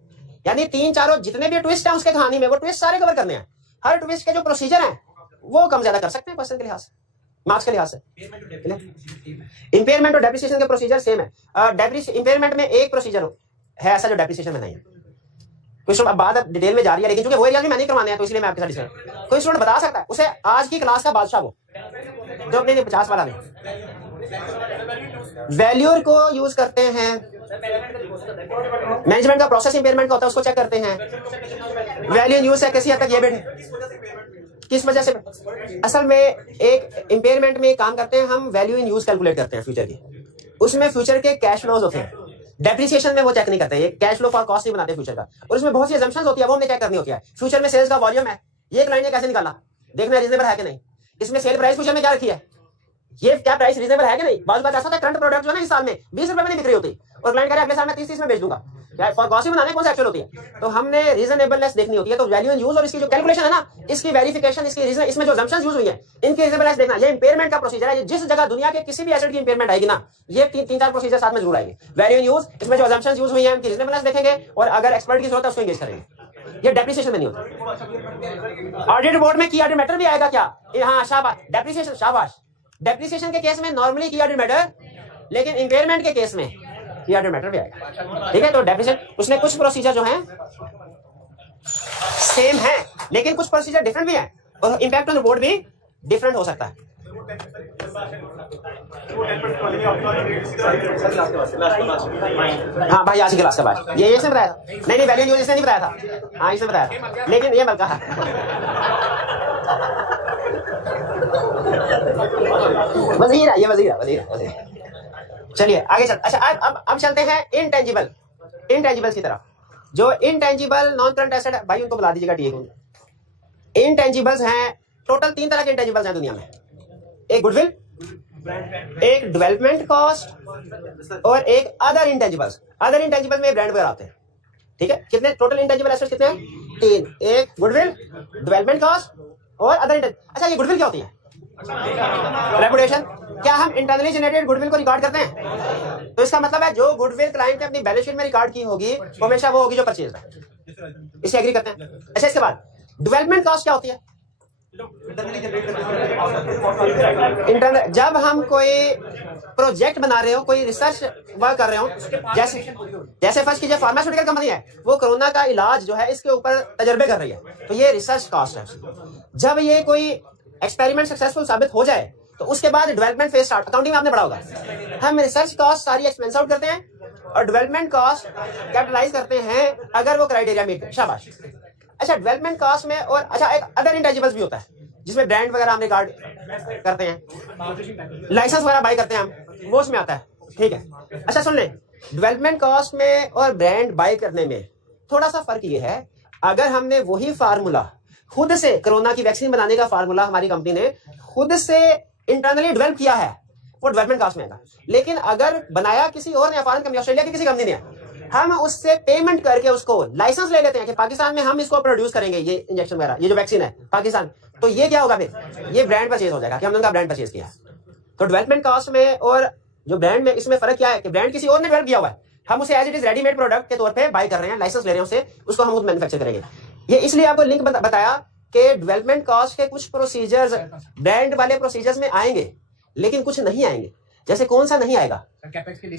यानी 3-4 जितने भी ट्विस्ट हैं उसके कहानी में, वो ट्विस्ट सारे कवर करने हैं। हर ट्विस्ट के जो प्रोसीजर हैं वो कम ज्यादा कर सकते हैं क्वेश्चन के लिहाज से, मार्क्स के लिहाज से। इंपेयरमेंट और डेप्रिसिएशन के प्रोसीजर सेम है। इंपेयरमेंट में एक प्रोसीजर है ऐसा जो डेप्रिसिएशन में नहीं है। कोई स्टूडेंट बात डिटेल में जा रही है, लेकिन चूंकि वो एरिया भी मैंने करवाने हैं तो इसलिए मैं आपके साथ डिस्कस। कोई स्टूडेंट बता सकता है उसे आज की क्लास का बादशाह वो जो अपने 50 वाला नहीं, वैल्यूर को यूज करते हैं, मैनेजमेंट का प्रोसेस इंपेयरमेंट का होता है उसको चेक करते हैं। वैल्यू इन यूज है कैसी हद तक ये बेट किस वजह से, असल में एक इंपेयरमेंट में काम करते हैं हम, वैल्यू इन यूज कैलकुलेट करते हैं फ्यूचर की, उसमें फ्यूचर के कैश फ्लोज होते हैं। डेप्रिसिएशन में वो चेक नहीं करते, ये कैश फ्लो फॉर कॉस्ट नहीं बनाते फ्यूचर का, और उसमें बहुत सी असम्पशंस होती है वो हमने चेक करनी होती है। फ्यूचर में सेल्स का वॉल्यूम है, ये क्लाइंट ने कैसे निकाला, देखना रीजनेबल है कि नहीं, इसमें सेल प्राइस फ्यूचर में क्या रखी है, ये क्या प्राइस रीजनेबल है कि नहीं। बात ऐसा होता है करंट प्रोडक्ट जो है ना इस साल में 20 रुपए में नहीं बिक रही होती और क्लाइंट कह रहा है अगले साल में 30 में बेच दूंगा, फॉर कॉस्ट ही बनाने कौन सा एक्चुअल होती है, तो हमने रीजनेबलनेस देखनी होती है। तो वैल्यू इन यूज और इसकी जो कैलकुलेशन है ना, इसकी वेरिफिकेशन, इसकी रीजन, इसमें जो असम्पशंस यूज हुई है इनकी रीजनेबलनेस देखना, ये इंपेयरमेंट का प्रोसीजर है। जिस जगह दुनिया के किसी भी एसेट की इंपेयरमेंट आएगी ना, ये 3-4 प्रोसीजर साथ में जरूर आएंगे। वैल्यू इन यूज, इसमें जो असम्पशंस यूज हुई है उनकी रीजनेबलनेस देखेंगे, और अगर एक्सपर्ट की जरूरत है उसको एंगेज करेंगे। ये डेप्रिसिएशन में नहीं होता। ऑडिट रिपोर्ट में की ऑडिट मैटर भी आएगा क्या, हाँ शाबाश, डेप्रिसिएशन शाबाश। डेप्रिसिएशन के केस में नॉर्मली की ऑडिट मैटर, लेकिन इंपेयरमेंट के केस में की ऑडिट मैटर भी आएगा, ठीक है। तो डेप्रिसिएशन उसमें कुछ प्रोसीजर जो हैं सेम है, लेकिन कुछ प्रोसीजर डिफरेंट भी है, और इंपैक्ट ऑन रिपोर्ट भी डिफरेंट हो सकता है। हाँ भाई, आज की क्लास के बाद ये इसने बताया था, नहीं वैल्यू यूज इसने नहीं बताया था, हाँ इसने बताया था, लेकिन ये बल्कि वजीर है, ये वजीर। चलिए आगे चल। अच्छा अब चलते हैं इंटेंजिबल्स की तरफ। जो इंटेंजिबल नॉन करंट एसेट है भाई उनको बुला दीजिएगा टीए को। इंटेंजिबल्स हैं टोटल 3 तरह के इंटेंजिबल्स हैं दुनिया में, एक गुडविल, एक डेवलपमेंट कॉस्ट और एक अदर इंटेंजिबल्स। अदर इंटेंजिबल में ब्रांड वगैरह आते हैं, ठीक है। कितने टोटल इंटेंजिबल एसेट्स कितने हैं, 3, एक गुडविल, डेवलपमेंट कॉस्ट और अदर इंटेंजिबल। अच्छा ये गुडविल क्या होती है, रेपुटेशन। क्या हम इंटरनली जनरेटेड गुडविल को रिकॉर्ड करते हैं, तो इसका मतलब है जो गुडविल क्लाइंट ने अपनी बैलेंस शीट में रिकॉर्ड की होगी वो हमेशा वो होगी जो परचेज है, इसे एग्री करते हैं। अच्छा इसके बाद डेवलपमेंट कॉस्ट क्या होती है, इंटरनल, जब हम कोई प्रोजेक्ट बना रहे हो, कोई रिसर्च वर्क कर रहे हो, जैसे फर्स्ट कीजिए फार्मास्यूटिकल कंपनी है, वो कोरोना का इलाज जो है इसके ऊपर तजर्बे कर रही है, तो ये रिसर्च कॉस्ट है। जब ये कोई एक्सपेरिमेंट सक्सेसफुल साबित हो जाए तो उसके बाद डेवलपमेंट फेज स्टार्ट, अकाउंटिंग में आपने पढ़ा होगा, हम रिसर्च कॉस्ट सारी एक्सपेंस आउट करते हैं और डेवलपमेंट कॉस्ट कैपिटलाइज करते हैं अगर वो क्राइटेरिया मीट। शाबाश। अच्छा डेवलपमेंट कॉस्ट में, और अच्छा एक अदर इंटेंजिबल्स भी होता है जिसमें ब्रांड वगैरह हम रिकॉर्ड करते हैं, लाइसेंस वगैरह बाई करते हैं हम, वो उसमें आता है, ठीक है। अच्छा सुन लें, डेवलपमेंट कॉस्ट में और ब्रांड बाई करने में थोड़ा सा फर्क ये है, अगर हमने वही फार्मूला खुद से, कोरोना की वैक्सीन बनाने का फार्मूला हमारी कंपनी ने खुद से इंटरनली डेवलप किया है, वो डेवलपमेंट कॉस्ट में आएगा। लेकिन अगर बनाया किसी और ने, फॉरेन कंपनी, ऑस्ट्रेलिया की किसी कंपनी ने, हम उससे पेमेंट करके उसको लाइसेंस ले लेते हैं कि पाकिस्तान में हम इसको प्रोड्यूस करेंगे, ये इंजेक्शन वगैरह, ये जो वैक्सीन है पाकिस्तान, तो ये क्या होगा फिर, ये ब्रांड परचेज हो जाएगा कि हमने उनका ब्रांड परचेज किया। तो डेवलपमेंट कॉस्ट में और जो ब्रांड में इसमें फर्क क्या है कि ब्रांड किसी और ने डेवलप किया हुआ है, हम उसे as it is readymade product के तौर पे बाय कर रहे हैं, लाइसेंस ले रहे हैं उसे, उसको हम खुद मैन्युफैक्चर करेंगे। ये इसलिए आपको लिंक बताया कि डेवलपमेंट कॉस्ट के कुछ प्रोसीजर्स ब्रांड वाले प्रोसीजर्स में आएंगे, लेकिन कुछ नहीं आएंगे। जैसे कौन सा नहीं आएगा,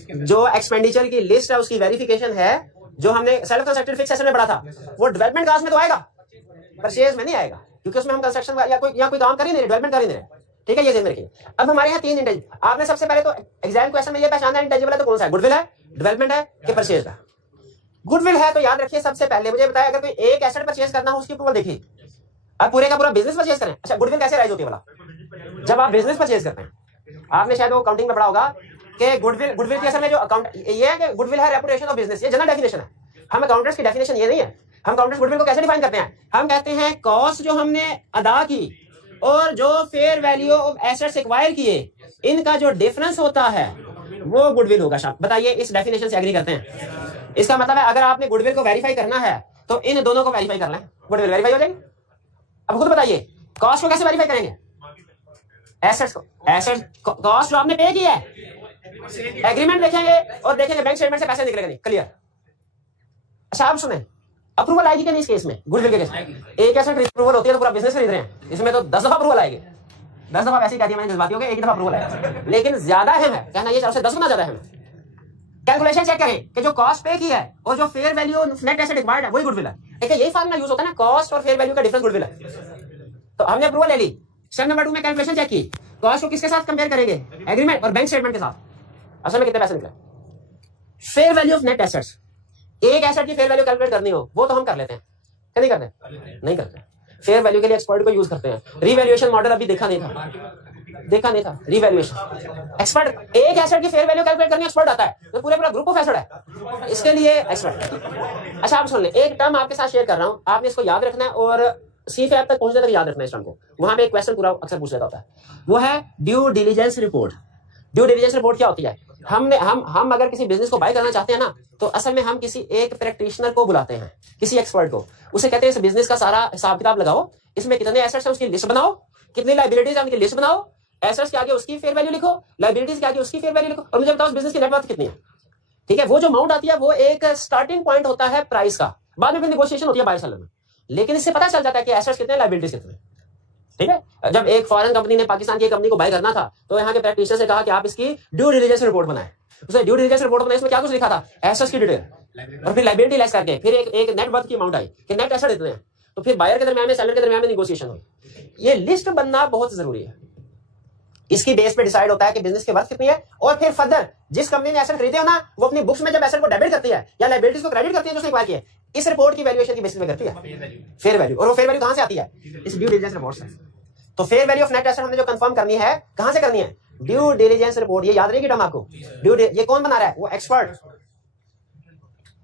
जो एक्सपेंडिचर की लिस्ट है उसकी वेरिफिकेशन है, जो हमने सेल्फ कंस्ट्रक्टेड फिक्स एसेट में पढ़ा था, वो डेवलपमेंट कॉस्ट में तो आएगा, परचेज में नहीं आएगा, क्योंकि उसमें हम कंस्ट्रक्शन या कोई काम कर ही नहीं रहे, डेवलपमेंट कर ही नहीं रहे, ठीक है। ये ध्यान रखिए। अब हमारे यहाँ 3 इंटेंजिबल, आपने सबसे पहले तो एग्जाम क्वेश्चन में ये पहचाना है इंटेंजिबल है तो कौन सा है, गुडविल है, डेवलपमेंट है कि परचेज है। गुडविल है तो याद रखिए सबसे पहले मुझे बताया, अगर कोई एक एसेट परचेज करना हो उसकी अप्रूवल देखिए, अब पूरे का पूरा बिजनेस परचेज करें। अच्छा, गुडविल कैसे राइज होती है बोला? जब आप बिजनेस परचेज करते हैं, आपने शायद वो अकाउंटिंग में पढ़ा होगा कि गुडविल की असल में जो अकाउंट ये है कि गुडविल है रेपुटेशन ऑफ बिजनेस, ये जनरल डेफिनेशन है। हम अकाउंटेंट्स की डेफिनेशन ये नहीं है। हम अकाउंटेंट्स गुडविल को कैसे डिफाइन करते हैं? हम कहते हैं कॉस्ट जो हमने अदा की और जो fair value of assets acquire किए, इनका जो डिफरेंस होता है वो गुडविल होगा। शायद बताइए, इस डेफिनेशन से एग्री करते हैं? इसका मतलब है अगर आपने गुडविल को वेरीफाई करना है तो इन दोनों को वेरीफाई कर लें, गुडविल वेरीफाई हो जाएगी। अब खुद बताइए, कॉस्ट को कैसे वेरीफाई करेंगे? एसेट्स को, एसेट कॉस्ट जो आपने पे किया है, एग्रीमेंट देखेंगे और देखेंगे बैंक स्टेटमेंट से पैसे निकलेगा नहीं, क्लियर। अच्छा, आप सुने, अप्रूवल आएगी कि नहीं इस केस में? गुडविल के केस में एक एसेट अप्रूवल होती है तो पूरा बिजनेस खरीद रहे हैं, इसमें तो 10 दफा अप्रूवल आएगी। 10 दफा वैसे ही कहती है मैंने जज्बाती हो गया, एक दफा अप्रूवल आएगा, लेकिन ज्यादा अहम है कहना ये 4 से 10 गुना ज्यादा अहम है। कैलकुलेशन चेक करें कि जो कॉस्ट पे की है और जो fair value net asset acquired है वही गुडविल है। एक यही फार्मूला यूज होता है ना, कॉस्ट और फेयर वैल्यू का डिफरेंस गुडविल है। तो हमने अप्रूवल ले ली, स्टेप नंबर 2 में कैलकुलेशन चेक की, कॉस्ट को किसके साथ कंपेयर करेंगे? एग्रीमेंट और बैंक स्टेटमेंट के साथ। असल में कितने पैसे निकले? Fair value of net assets, एक एसेट की फेयर वैल्यू कैलकुलेट करनी हो वो तो हम कर लेते हैं, क्या नहीं करते? नहीं करते। फेयर वैल्यू के लिए एक्सपर्ट को यूज करते हैं। रिवैल्यूएशन मॉडल अभी देखा नहीं था, रिवैल्यूएशन एक्सपर्ट, एक एसेट की फेयर वैल्यू कैलकुलेट करने एक्सपर्ट आता है, तो पूरा ग्रुप ऑफ एसेट है, इसके लिए एक्सपर्ट। अच्छा, आप सुन ले, एक टर्म आपके साथ शेयर कर रहा हूं, आपने इसको याद रखना है और CFAP तक पहुंचने तक याद रखना है इस टर्म को। वहां पे एक क्वेश्चन पूरा अक्सर पूछ लेता होता है, वो है due diligence report. Due diligence report क्या होती है? हम अगर किसी बिजनेस को बाय करना चाहते हैं ना, तो असल में हम किसी एक प्रैक्टिशनर को बुलाते हैं, किसी एक्सपर्ट को, उसे कहते हैं इस बिजनेस का सारा हिसाब किताब लगाओ, इसमें कितने एसेट्स हैं उसकी लिस्ट बनाओ, कितनी लायबिलिटीज है उनकी लिस्ट बनाओ, एसेट्स के आगे उसकी फेयर वैल्यू लिखो, लायबिलिटीज के आगे उसकी फेयर वैल्यू लिखो, और मुझे बताओ उस बिजनेस की नेटवर्थ कितनी है। ठीक है, वो जो अमाउंट आती है वो एक स्टार्टिंग पॉइंट होता है प्राइस का, बाद में फिर नेगोशिएशन होती है बायर सेलर में, लेकिन इससे पता चल जाता है कि एसेट्स कितने, लायबिलिटीज कितने। ठीक है, जब एक फॉरेन कंपनी ने पाकिस्तान की कंपनी को बाय करना था तो यहाँ के प्रैक्टिशनर से कहा कि आप इसकी ड्यू डिलिजेंस रिपोर्ट बनाएं। उसने ड्यू डिलिजेंस रिपोर्ट बनाई, इसमें क्या कुछ लिखा था? एसेट्स की डिटेल और फिर लायबिलिटी लेस करके फिर एक नेट वर्थ की अमाउंट आई कि नेट एसेट इतने हैं, तो फिर बायर के दरमियान में सेलर के दरमियान में नेगोशिएशन हुई। ये लिस्ट बनना बहुत जरूरी है, इसकी बेस पे डिसाइड होता है कि बिजनेस की वर्थ कितनी है, और फिर फर्दर जिस कंपनी ने एसेट खरीदे हो ना, वो अपनी बुक्स में जब एसेट को डेबिट करती है या लायबिलिटीज को क्रेडिट करती है जो उसने एक्वायर किया है, इस रिपोर्ट की वैल्यूएशन की बेसिस पे करती है फेयर वैल्यू। और वो फेयर वैल्यू कहां से आती है? इस ड्यू डिलिजेंस रिपोर्ट से। तो fair value of net asset हमने जो कंफर्म करनी है, कहां से करनी है? Due diligence report. ये याद रहेगी टर्म आपको, ये कौन बना रहा है? वो एक्सपर्ट।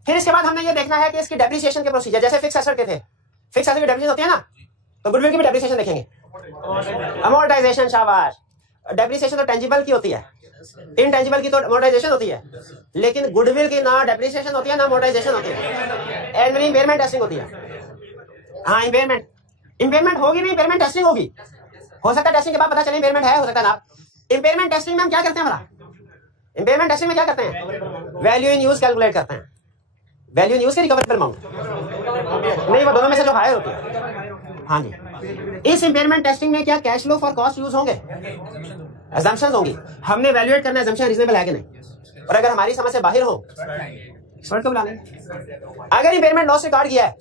फिर इसके बाद हमने ये देखना है कि इसकी डेप्रिसिएशन के प्रोसीजर, जैसे फिक्स एसेट के थे, फिक्स एसेट की डेप्रिसिएशन होती है ना, तो गुडविल की भी डेप्रिसिएशन देखेंगे, अमोर्टाइजेशन। शाबाश, डेप्रिसिएशन तो टेंजिबल की होती है, इनटेंजिबल की तो अमोर्टाइजेशन होती है, लेकिन गुडविल की ना डेप्रिसिएशन होती है ना अमोर्टाइजेशन होती है, एनुअल इंपेयरमेंट टेस्टिंग होती है। हाँ, इंपेयरमेंट होगी नहीं, इंपेयरमेंट टेस्टिंग होगी। हो सकता है टेस्टिंग के बाद पता चले इंपेयरमेंट है, हो सकता है ना। इंपेयरमेंट टेस्टिंग में हम क्या करते हैं भला? इंपेयरमेंट टेस्टिंग में क्या करते हैं? वैल्यू इन यूज कैलकुलेट करते हैं, वैल्यू इन यूज के रिकवरेबल अमाउंट नहीं, वो दोनों में से जो हायर होती है। हाँ जी, इस इंपेयरमेंट टेस्टिंग में क्या cash flow for cost use होंगे? असम्पशंस होंगी। हमने वैल्यूएट करना है असम्पशन रीजनेबल है कि नहीं, और अगर हमारी समझ से बाहर हो एक्सपर्ट को बुला लेंगे। अगर इंपेयरमेंट लॉस रिकॉर्ड किया है,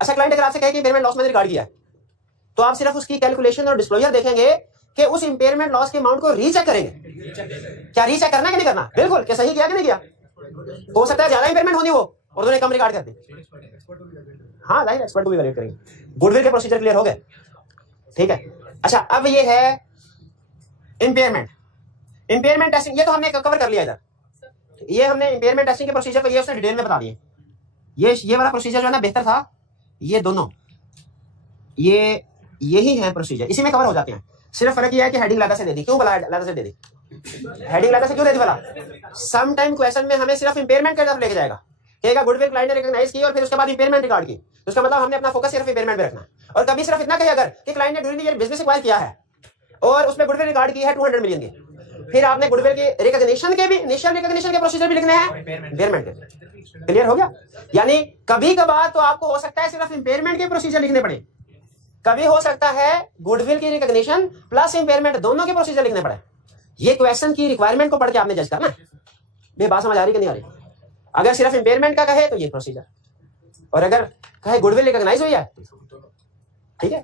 अच्छा क्लाइंट अगर आपसे कहे कि इंपेयरमेंट लॉस मैंने रिकॉर्ड किया है, तो आप सिर्फ उसकी कैलकुलेशन और डिस्क्लोजर देखेंगे कि उस इंपेयरमेंट लॉस के अमाउंट को रीचेक करेंगे। क्या रीचेक करना कि नहीं करना? बिल्कुल, क्या सही किया कि नहीं किया? हो सकता है ज्यादा इंपेयरमेंट होनी हो और उन्होंने कम रिकॉर्ड कर दी। हाँ, जाहिर एक्सपर्ट को भी वैल्यूएट करेंगे। गुडविल के प्रोसीजर क्लियर हो गए? ठीक है। अच्छा, अब ये है इंपेयरमेंट टेस्टिंग, ये तो हमने कवर कर लिया इधर। ये हमने इंपेयरमेंट टेस्टिंग के प्रोसीजर को ये उसने डिटेल में बता दिए। ये वाला प्रोसीजर जो है ना बेहतर था, ये दोनों ये यही है प्रोसीजर, इसी में कवर हो जाते हैं। सिर्फ फर्क ये है कि हेडिंग लादा से दे दी। क्यों बोला लादा से दे दी? हेडिंग लादा से क्यों दे दी बोला? सम टाइम क्वेश्चन में हमें सिर्फ इंपेयरमेंट की तरफ लेके जाएगा, कहेगा गुडविल क्लाइंट ने रिकॉग्नाइज की और फिर उसके बाद इंपेयरमेंट रिकॉर्ड की, तो उसका मतलब हमने अपना फोकस सिर्फ इंपेयरमेंट पे रखना है। और कभी सिर्फ इतना कहे अगर कि क्लाइंट ने during the year business acquire किया है और उसमें गुडविल रिकॉर्ड की है 200 मिलियन की, फिर आपने गुडविल की रिकॉग्निशन के भी, इनिशियल रिकॉग्निशन के प्रोसीजर भी लिखने हैं इंपेयरमेंट के। क्लियर हो गया? यानी कभी कभार तो आपको हो सकता है सिर्फ इंपेयरमेंट के प्रोसीजर लिखने पड़े, कभी हो सकता है गुडविल की रिकॉग्निशन प्लस इंपेयरमेंट दोनों के प्रोसीजर लिखने पड़े। ये क्वेश्चन की रिक्वायरमेंट को पढ़ के आपने जज करना है। ये बात समझ आ रही कि नहीं आ रही? अगर सिर्फ इंपेयरमेंट का कहे तो ये प्रोसीजर, और अगर कहे गुडविल रिकॉग्नाइज हुई है, ठीक है,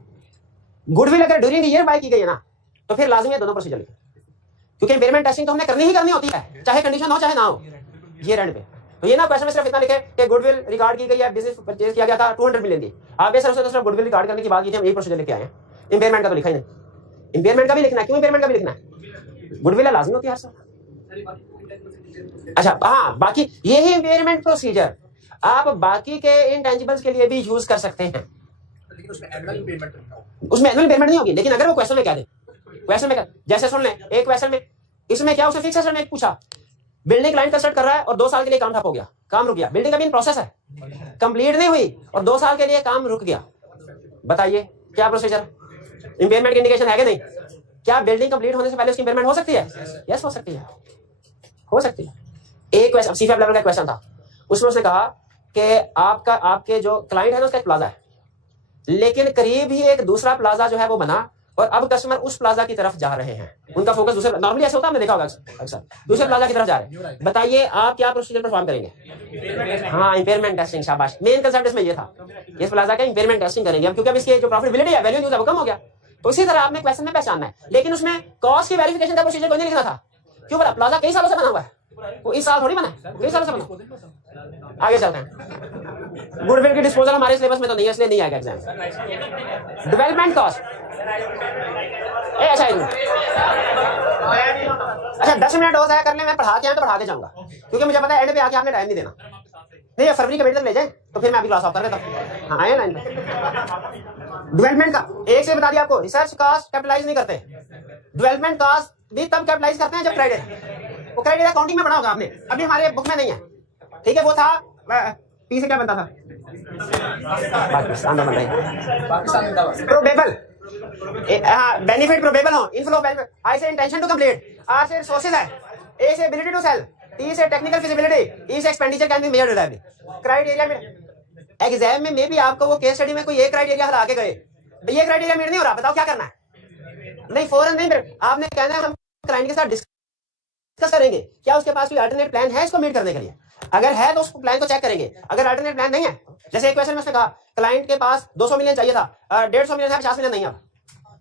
गुडविल अगर ड्यूरिंग द ईयर बाय की गई है ना, तो फिर लाजमी है दोनों प्रोसीजर लिखें, क्योंकि इंपेयरमेंट टेस्टिंग तो हमने करनी ही करनी होती है, चाहे कंडीशन हो चाहे ना हो। ये एंड पे तो ये ना क्वेश्चन में सिर्फ इतना लिखे कि गुडविल रिकॉर्ड की गई है, बिजनेस परचेज किया गया था 200 मिलियन की, आप सर उसने तो सिर्फ गुडविल रिकॉर्ड करने की बात की थी, हम एक प्रोसीजर लेके आए हैं। इंपेयरमेंट का तो लिखा ही नहीं, इंपेयरमेंट का भी लिखना है, क्यों इंपेयरमेंट का भी लिखना है, गुडविल लाजमी होती है हर साल। अच्छा हाँ, बाकी यही इंपेयरमेंट प्रोसीजर आप बाकी के इंटेंजिबल्स के लिए भी यूज कर सकते हैं। लेकिन उसमें एनुअल पेमेंट उसमें एनुअल पेमेंट नहीं होगी, लेकिन अगर वो क्वेश्चन में क्या दे, क्वेश्चन में क्या, जैसे सुन लें एक क्वेश्चन में इसमें क्या, उसे फिक्स एसेट में पूछा बिल्डिंग क्लाइंट कंस्ट्रक्ट कर रहा है और 2 साल के लिए काम ठप हो गया, काम रुक गया, बिल्डिंग अभी इन प्रोसेस है, कंप्लीट नहीं हुई और 2 साल के लिए काम रुक गया, बताइए क्या प्रोसीजर, इंपेयरमेंट की इंडिकेशन है कि नहीं? क्या बिल्डिंग कंप्लीट होने से पहले उसकी इंपेयरमेंट हो सकती है? यस हो सकती है, हो सकती है। एक क्वेश्चन सीफएफ लेवल का क्वेश्चन था, उसमें उसने कहा कि आपके जो क्लाइंट है ना उसका एक प्लाजा है, लेकिन करीब ही एक दूसरा प्लाजा जो है वो बना और अब कस्टमर उस प्लाजा की तरफ जा रहे हैं, उनका फोकस दूसरे, नॉर्मली ऐसे होता है, हमने देखा होगा अक्सर दूसरे प्लाजा की तरफ जा रहे हैं, बताइए आप क्या प्रोसीजर परफॉर्म करेंगे? हाँ, इंपेयरमेंट टेस्टिंग, शाबाश, मेन कंसेप्ट इसमें ये था, इस प्लाजा का इंपेयरमेंट टेस्टिंग करेंगे हम, क्योंकि अब इसकी जो प्रॉफिटेबिलिटी है, वैल्यू न्यूज है, वो कम हो गया। तो इसी तरह आपने क्वेश्चन में पहचानना है, लेकिन उसमें कॉस्ट की वेरिफिकेशन का प्रोसीजर कोई नहीं लिखना था, क्यों बोला, प्लाजा कई सालों से बना हुआ है, वो इस साल थोड़ी बना है, कई सालों से बना। आगे चलते हैं, गुडविल की डिस्पोजल हमारे सिलेबस में तो नहीं है, इसलिए नहीं आएगा एग्जाम। डेवलपमेंट कॉस्ट, अच्छा 10 मिनट हो जाए कर ले, मैं पढ़ा के आया तो पढ़ा के जाऊंगा, क्योंकि मुझे पता है एंड पे आके आपने टाइम नहीं देना, नहीं ये फरवरी के मिड तक ले जाए तो फिर मैं अभी क्लास ऑफ कर देता हूँ। हाँ आए लाइन पे डेवलपमेंट का एक से बता दिया आपको, रिसर्च कॉस्ट कैपिटलाइज नहीं करते, डेवलपमेंट कॉस्ट भी तब कैपिटलाइज करते हैं जब क्रेडिट, वो क्रेडिट अकाउंटिंग में पढ़ा होगा आपने, अभी हमारे बुक में नहीं है, ठीक है, वो था पी से क्या बनता था, प्रोबेबल, बेनिफिट प्रोबेबल हो, इनफ्लो बेनिफिट, आई से इंटेंशन टू कंप्लीट, आर से रिसोर्सेज है, ए से एबिलिटी टू सेल, टी से टेक्निकल फिजिबिलिटी, ई से expenditure can be measured reliably. Criteria में एग्जाम में भी आपको वो केस स्टडी में कोई एक क्राइटेरिया हटा के गए, ये क्राइटेरिया मीट नहीं हो रहा, बताओ क्या करना है? नहीं फौरन नहीं, आपने कहना है हम क्लाइंट के साथ डिस्कस करेंगे, क्या उसके पास कोई अल्टरनेट प्लान है इसको मीट करने के लिए, अगर है तो उस प्लान को चेक करेंगे, अगर अल्टरनेट प्लान नहीं है, जैसे एक क्वेश्चन में उसने कहा क्लाइंट के पास 200 मिलियन चाहिए था, 150 मिलियन है, 50 मिलियन नहीं है,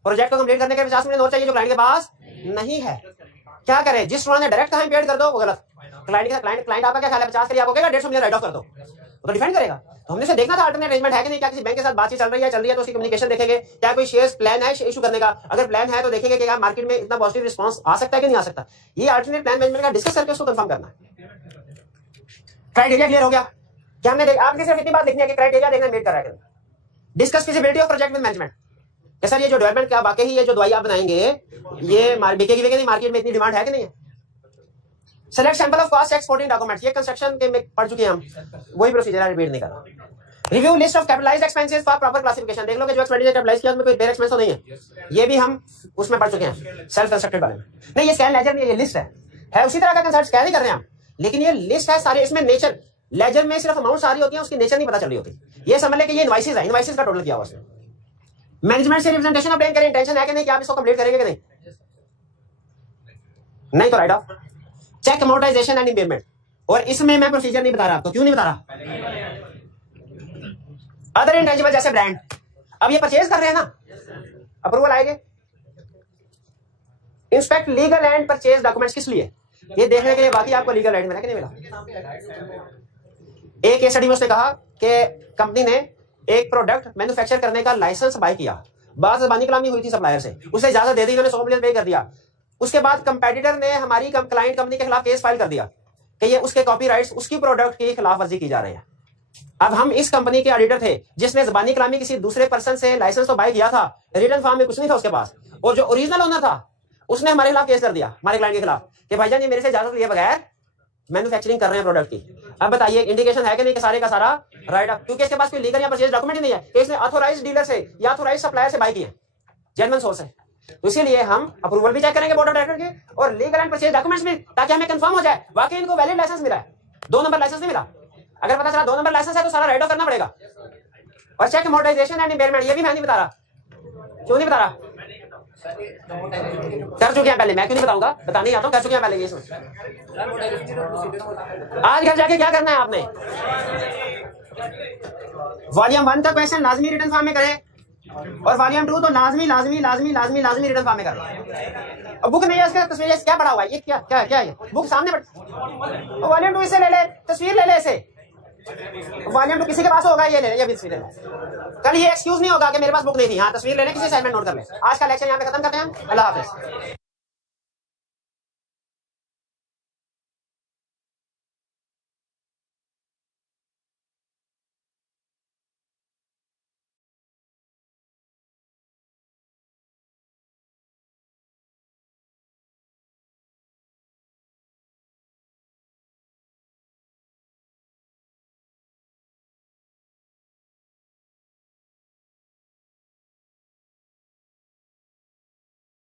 प्रोजेक्ट को कंप्लीट करने के 50 मिलियन और चाहिए जो क्लाइंट के पास नहीं है, क्या करें? जिस ने डायरेक्ट कहा पेड कर दो वो गलत, क्लाइंट आपका क्या ख्याल है 50 के लिए आपको कहेगा 150 मिलियन राइट ऑफ कर दो, वो तो डिफेंड करेगा। तो हमने से देखना था अल्टरनेट अरेंजमेंट है कि नहीं, क्या किसी बैंक के साथ बातचीत चल रही है तो उसकी कम्युनिकेशन देखेंगे, क्या कोई शेयर्स प्लान है इशू करने का, अगर प्लान है तो देखेंगे कि क्या मार्केट में इतना पॉजिटिव रिस्पांस आ सकता है कि नहीं आ सकता, ये अल्टरनेट प्लान मैनेजमेंट का डिस्कस करके उसको कंफर्म करना है। क्राइटेरिया क्लियर हो गया क्या? हमने आपने सिर्फ इतनी बात लिखनी है कि क्राइटेरिया देखना मेट कर रहा है, discuss feasibility of project with management, sir ये जो डेवलपमेंट क्या वाकई ही ये जो दवाई आप बनाएंगे ये बिकेगी नहीं, मार्केट में इतनी डिमांड है कि नहीं है? Select sample of cost exporting documents, ये कंस्ट्रक्शन के में पढ़ चुके हैं हम, वही प्रोसीजर रिपीट नहीं कर रहा। Review list of capitalised expenses for proper classification, देख लो कि जो एक्सपेंडिचर कैपिटलाइज किया उसमें कोई डायरेक्ट एक्सपेंस तो नहीं है, ये भी हम उसमें पढ़ चुके हैं सेल्फ कंस्ट्रक्टेड वाले में। नहीं ये स्कैन लेजर नहीं, ये लिस्ट है उसी तरह का कंसेप्ट, स्कैन नहीं कर रहे हैं हम, लेकिन ये लिस्ट है सारे, इसमें नेचर लेजर में सिर्फ अमाउंट सारी होती है, उसकी नेचर नहीं पता चल रही होती, ये समझ ले कि ये इनवॉइसेस है, इनवॉइसेस का टोटल किया हुआ उसमें। मैनेजमेंट से रिप्रेजेंटेशन ऑब्टेन करें, इंटेंशन है कि नहीं कि आप इसको कंप्लीट करेंगे कि नहीं, नहीं तो write off. Check amortisation and impairment, और इसमें मैं प्रोसीजर नहीं बता रहा आपको, क्यों नहीं बता रहा? अदर इंटेंजिबल जैसे ब्रांड, अब ये परचेज कर रहे हैं ना, अप्रूवल आएंगे। Inspect legal and purchase documents, किस लिए? ये देखने के लिए बाकी आपको लीगल राइट मिला कि नहीं मिला। एक केस स्टडी में उसने कहा कि कंपनी ने एक प्रोडक्ट मैन्युफैक्चर करने का लाइसेंस बाय किया, बाद ज़बानी कलामी हुई थी सप्लायर से, उसे इजाजत दे दी, उन्होंने 100 मिलियन पे कर दिया, उसके बाद कंपेटिटर ने हमारी क्लाइंट कंपनी के खिलाफ केस फाइल कर दिया कि ये उसके कॉपीराइट्स उसकी प्रोडक्ट की खिलाफ वर्जी की जा रही है। अब हम इस कंपनी के ऑडिटर थे जिसने ज़बानी कलामी किसी दूसरे पर्सन से लाइसेंस तो बाय किया था, रिटर्न फॉर्म में कुछ नहीं था उसके पास, और जो ओरिजिनल ओनर था उसने हमारे खिलाफ केस कर दिया, हमारे क्लाइंट के खिलाफ, कि भाईजान ये मेरे से इजाजत लिए बगैर मैन्युफैक्चरिंग कर रहे हैं प्रोडक्ट की। अब बताइए इंडिकेशन है कि नहीं कि सारे का सारा राइट अप, क्योंकि इसके पास कोई लीगल या परचेज डॉक्यूमेंट ही नहीं है कि इसने ऑथोराइज्ड डीलर से या ऑथोराइज्ड सप्लायर से बाय किए, जेन्युइन सोर्स है। तो इसीलिए हम अप्रूवल भी चेक करेंगे बोर्ड ऑफ डायरेक्टर के, और लीगल एंड परचेज डॉक्यूमेंट्स भी, ताकि हमें कंफर्म हो जाए वाकई इनको वैलिड लाइसेंस मिला है, 2 नंबर लाइसेंस नहीं मिला। अगर पता चला 2 नंबर लाइसेंस है तो सारा राइट ऑफ करना पड़ेगा। और चेक अमोर्टाइजेशन एंड इंपेयरमेंट, ये भी मैं नहीं बता रहा, क्यों नहीं बता रहा? कर चुके हैं पहले, मैं क्यों नहीं बताऊंगा, बताने ही आता हूं, कर चुके हैं पहले। ये आज घर जाके क्या करना है आपने, वॉल्यूम 1 का क्वेश्चन लाजमी रिटर्न फॉर्म में करें, और वॉल्यूम 2 तो लाजमी रिटर्न फॉर्म में करें। अब बुक नहीं है, इसका तस्वीर क्या पड़ा हुआ है, ये क्या है, बुक सामने वॉल्यूम 2 इसे ले ले, तस्वीर ले ले इसे। वॉल्यूम 2 किसी के पास होगा, ये ले ले, ये भी तस्वीर ले ले। कल ये एक्सक्यूज नहीं होगा कि मेरे पास बुक नहीं थी। हाँ, तस्वीर ले ले, किसी असाइनमेंट नोट कर ले। आज का लेक्चर यहाँ पे खत्म करते हैं। अल्लाह हाफिज।